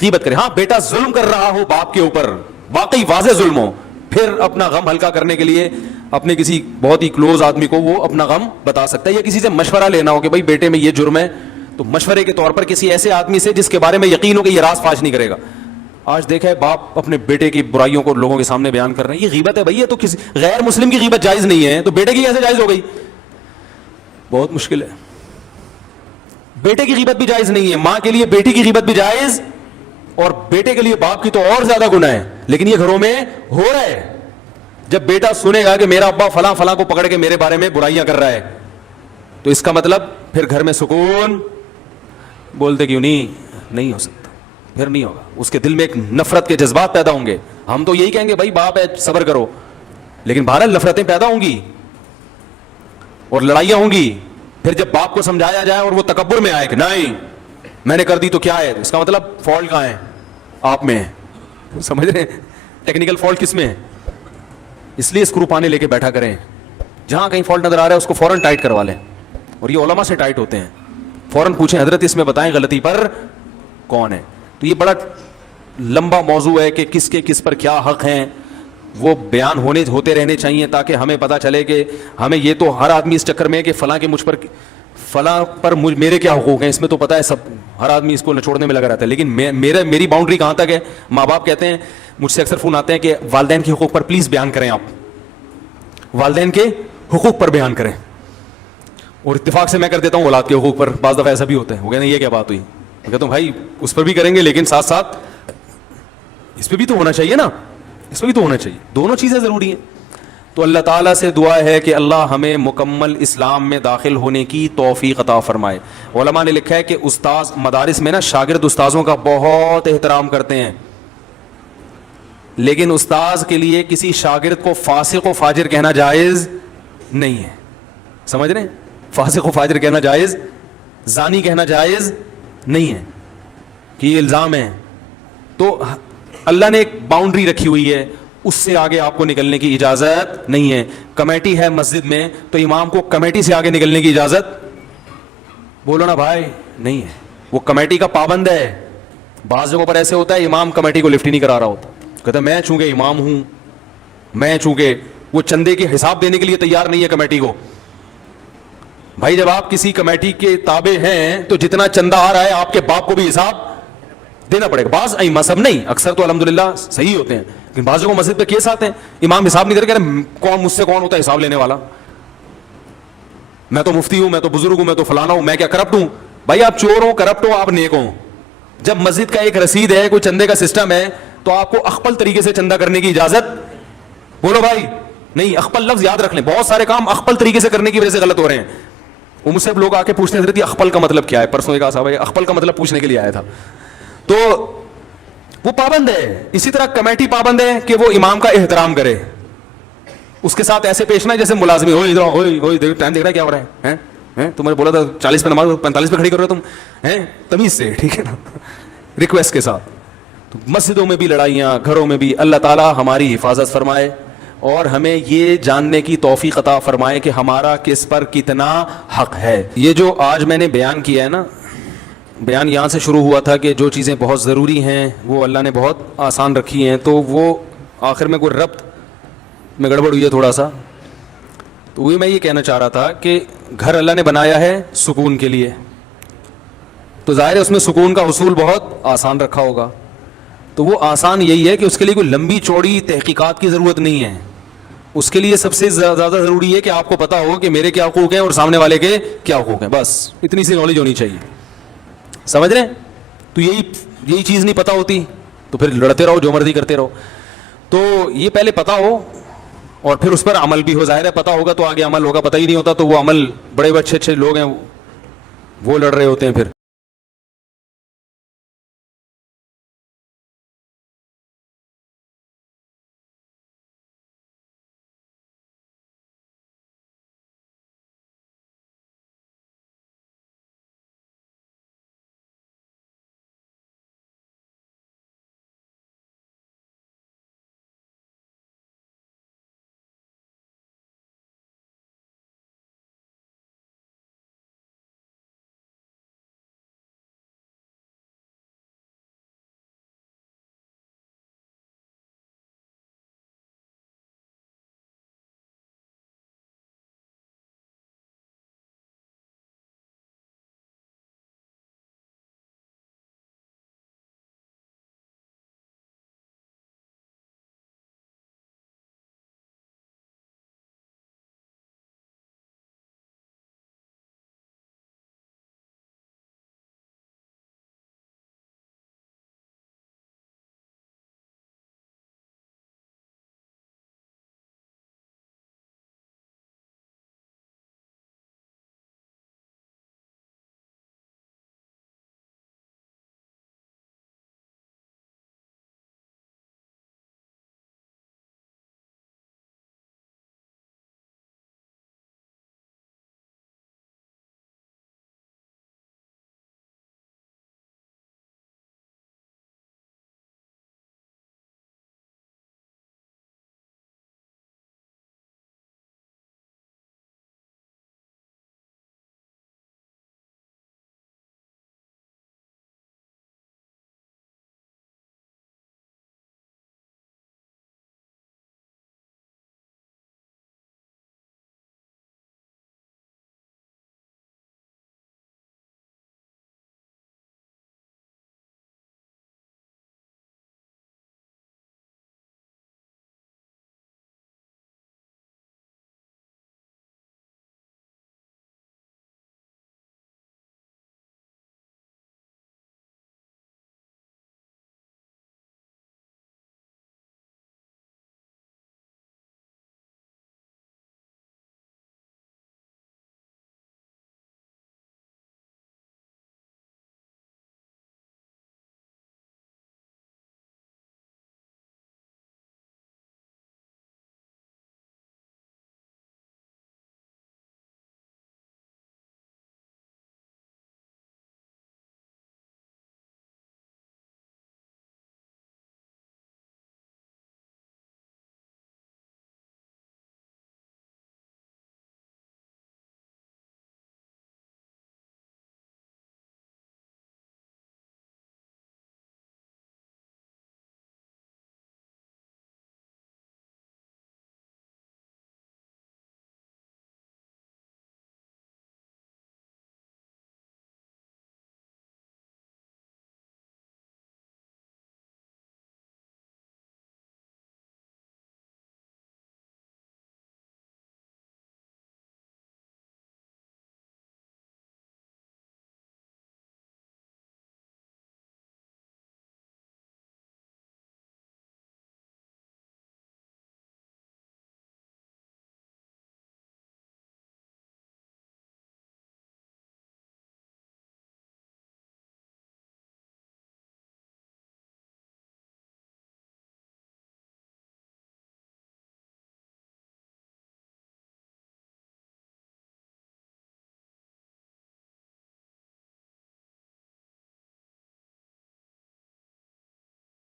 غیبت کرے. ہاں بیٹا ظلم کر رہا ہو باپ کے اوپر, واقعی واضح ظلم ہو, پھر اپنا غم ہلکا کرنے کے لیے اپنے کسی بہت ہی کلوز آدمی کو وہ اپنا غم بتا سکتا ہے, یا کسی سے مشورہ لینا ہو کہ بھائی بیٹے میں یہ جرم ہے, تو مشورے کے طور پر کسی ایسے آدمی سے جس کے بارے میں یقین ہو کہ یہ راز فاش نہیں کرے گا. آج دیکھا ہے باپ اپنے بیٹے کی برائیوں کو لوگوں کے سامنے بیان کر رہے ہیں, یہ غیبت ہے بھائی. یہ تو کسی غیر مسلم کی غیبت جائز نہیں ہے, تو بیٹے کی کیسے جائز ہو گئی؟ بہت مشکل ہے. بیٹے کی غیبت بھی جائز نہیں ہے, ماں کے لیے بیٹی کی غیبت بھی جائز, اور بیٹے کے لیے باپ کی تو اور زیادہ گناہ ہے. لیکن یہ گھروں میں ہو رہا ہے. جب بیٹا سنے گا کہ میرا ابا فلاں فلاں کو پکڑ کے میرے بارے میں برائیاں کر رہا ہے, تو اس کا مطلب پھر گھر میں سکون, بولتے کیوں نہیں ہو سکتا, پھر نہیں ہوگا. اس کے دل میں ایک نفرت کے جذبات پیدا ہوں گے. ہم تو یہی کہیں گے بھائی باپ ہے صبر کرو, لیکن بہرحال نفرتیں پیدا ہوں گی اور لڑائیاں ہوں گی. پھر جب باپ کو سمجھایا جائے اور وہ تکبر میں آئے کہ نہیں میں نے کر دی تو کیا ہے, اس کا مطلب فالٹ کہاں ہے, آپ میں ہے. سمجھ رہے ہیں ٹیکنیکل فالٹ کس میں ہے؟ اس لیے اسکرو پانے لے کے بیٹھا کریں, جہاں کہیں فالٹ نظر آ رہا ہے اس کو فوراً ٹائٹ کروا لیں. اور یہ علماء سے ٹائٹ ہوتے ہیں, فوراً پوچھیں حضرت اس میں بتائیں غلطی پر کون ہے. تو یہ بڑا لمبا موضوع ہے کہ کس کے کس پر کیا حق ہیں, وہ بیان ہوتے رہنے چاہیے تاکہ ہمیں پتہ چلے کہ ہمیں یہ تو ہر آدمی اس چکر میں ہے کہ فلاں کے مجھ پر فلاں پر میرے کیا حقوق ہیں, اس میں تو پتہ ہے سب, ہر آدمی اس کو نچوڑنے میں لگا رہتا ہے. لیکن میری باؤنڈری کہاں تک ہے؟ ماں باپ کہتے ہیں, مجھ سے اکثر فون آتے ہیں کہ والدین کے حقوق پر پلیز بیان کریں, آپ والدین کے حقوق پر بیان کریں. اور اتفاق سے میں کر دیتا ہوں اولاد کے حقوق پر. بعض دفعہ ایسا بھی ہوتا ہے, وہ کہتے ہیں یہ کیا بات ہوئی, میں کہتا ہوں بھائی اس پر بھی کریں گے لیکن ساتھ ساتھ اس پہ بھی تو ہونا چاہیے نا, اس پہ بھی تو ہونا چاہیے, دونوں چیزیں ضروری ہیں. تو اللہ تعالیٰ سے دعا ہے کہ اللہ ہمیں مکمل اسلام میں داخل ہونے کی توفیق عطا فرمائے. علماء نے لکھا ہے کہ استاذ مدارس میں نا شاگرد استاذوں کا بہت احترام کرتے ہیں, لیکن استاذ کے لیے کسی شاگرد کو فاسق و فاجر کہنا جائز نہیں ہے. سمجھ رہے ہیں, فاسق و فاجر کہنا جائز, زانی کہنا جائز نہیں ہے کہ یہ الزام ہے. تو اللہ نے ایک باؤنڈری رکھی ہوئی ہے, اس سے آگے آپ کو نکلنے کی اجازت نہیں ہے. کمیٹی ہے مسجد میں تو امام کو کمیٹی سے آگے نکلنے کی اجازت بولو نا بھائی نہیں ہے, وہ کمیٹی کا پابند ہے. بعض جگہوں پر ایسے ہوتا ہے امام کمیٹی کو لفٹ ہی نہیں کرا رہا ہوتا, کہتا میں چونکہ امام ہوں, میں چونکہ وہ چندے کے حساب دینے کے لیے تیار نہیں ہے کمیٹی کو. بھائی جب آپ کسی کمیٹی کے تابع ہیں تو جتنا چندہ آ رہا ہے آپ کے باپ کو بھی حساب دینا پڑے گا. بعض ائمہ سب نہیں, اکثر تو الحمدللہ صحیح ہوتے ہیں, لیکن بعض جگہوں مسجد پہ کیس آتے ہیں امام حساب نہیں کرے, کون مجھ سے کون ہوتا ہے حساب لینے والا, میں تو مفتی ہوں, میں تو بزرگ ہوں, میں تو فلانا ہوں, میں کیا کرپٹ ہوں؟ بھائی آپ چور ہو, کرپٹ ہو, آپ نیک ہوں. جب مسجد کا ایک رسید ہے, کوئی چندے کا سسٹم ہے, تو آپ کو اخپل طریقے سے چندہ کرنے کی اجازت بولو بھائی نہیں. اخپل لفظ یاد رکھ لیں, بہت سارے کام اخپل طریقے سے کرنے کی وجہ سے غلط ہو رہے ہیں. وہ مجھ سے لوگ آ کے پوچھتے ہیں حضرت اخپل کا مطلب کیا ہے, پرسوں ایک صاحب اخپل کا مطلب پوچھنے کے لیے آیا تھا. تو وہ پابند ہے. اسی طرح کمیٹی پابند ہے کہ وہ امام کا احترام کرے, اس کے ساتھ ایسے پیش نہ جیسے ملازمی ٹائم دیکھ رہا ہے کیا ہو رہا ہے, تم نے بولا تھا 40 پہ نماز 45 پہ کھڑی کر رہے ہو تم, تمیز سے, ٹھیک ہے نا, ریکویسٹ کے ساتھ. تو مسجدوں میں بھی لڑائیاں, گھروں میں بھی, اللہ تعالیٰ ہماری حفاظت فرمائے اور ہمیں یہ جاننے کی توفیق عطا فرمائے کہ ہمارا کس پر کتنا حق ہے. یہ جو آج میں نے بیان کیا ہے نا, بیان یہاں سے شروع ہوا تھا کہ جو چیزیں بہت ضروری ہیں وہ اللہ نے بہت آسان رکھی ہیں, تو وہ آخر میں کوئی ربط میں گڑبڑ ہوئی ہے تھوڑا سا. تو وہی میں یہ کہنا چاہ رہا تھا کہ گھر اللہ نے بنایا ہے سکون کے لیے, تو ظاہر ہے اس میں سکون کا حصول بہت آسان رکھا ہوگا. تو وہ آسان یہی ہے کہ اس کے لیے کوئی لمبی چوڑی تحقیقات کی ضرورت نہیں ہے. اس کے لیے سب سے زیادہ ضروری ہے کہ آپ کو پتہ ہو کہ میرے کیا حقوق ہیں اور سامنے والے کے کیا حقوق ہیں, بس اتنی سی نالج ہونی چاہیے. سمجھ رہے ہیں؟ تو یہی چیز نہیں پتہ ہوتی تو پھر لڑتے رہو, جو مرضی کرتے رہو. تو یہ پہلے پتہ ہو اور پھر اس پر عمل بھی ہو. ظاہر ہے پتہ ہوگا تو آگے عمل ہوگا, پتہ ہی نہیں ہوتا تو وہ عمل, بڑے اچھے لوگ ہیں وہ لڑ رہے ہوتے ہیں پھر.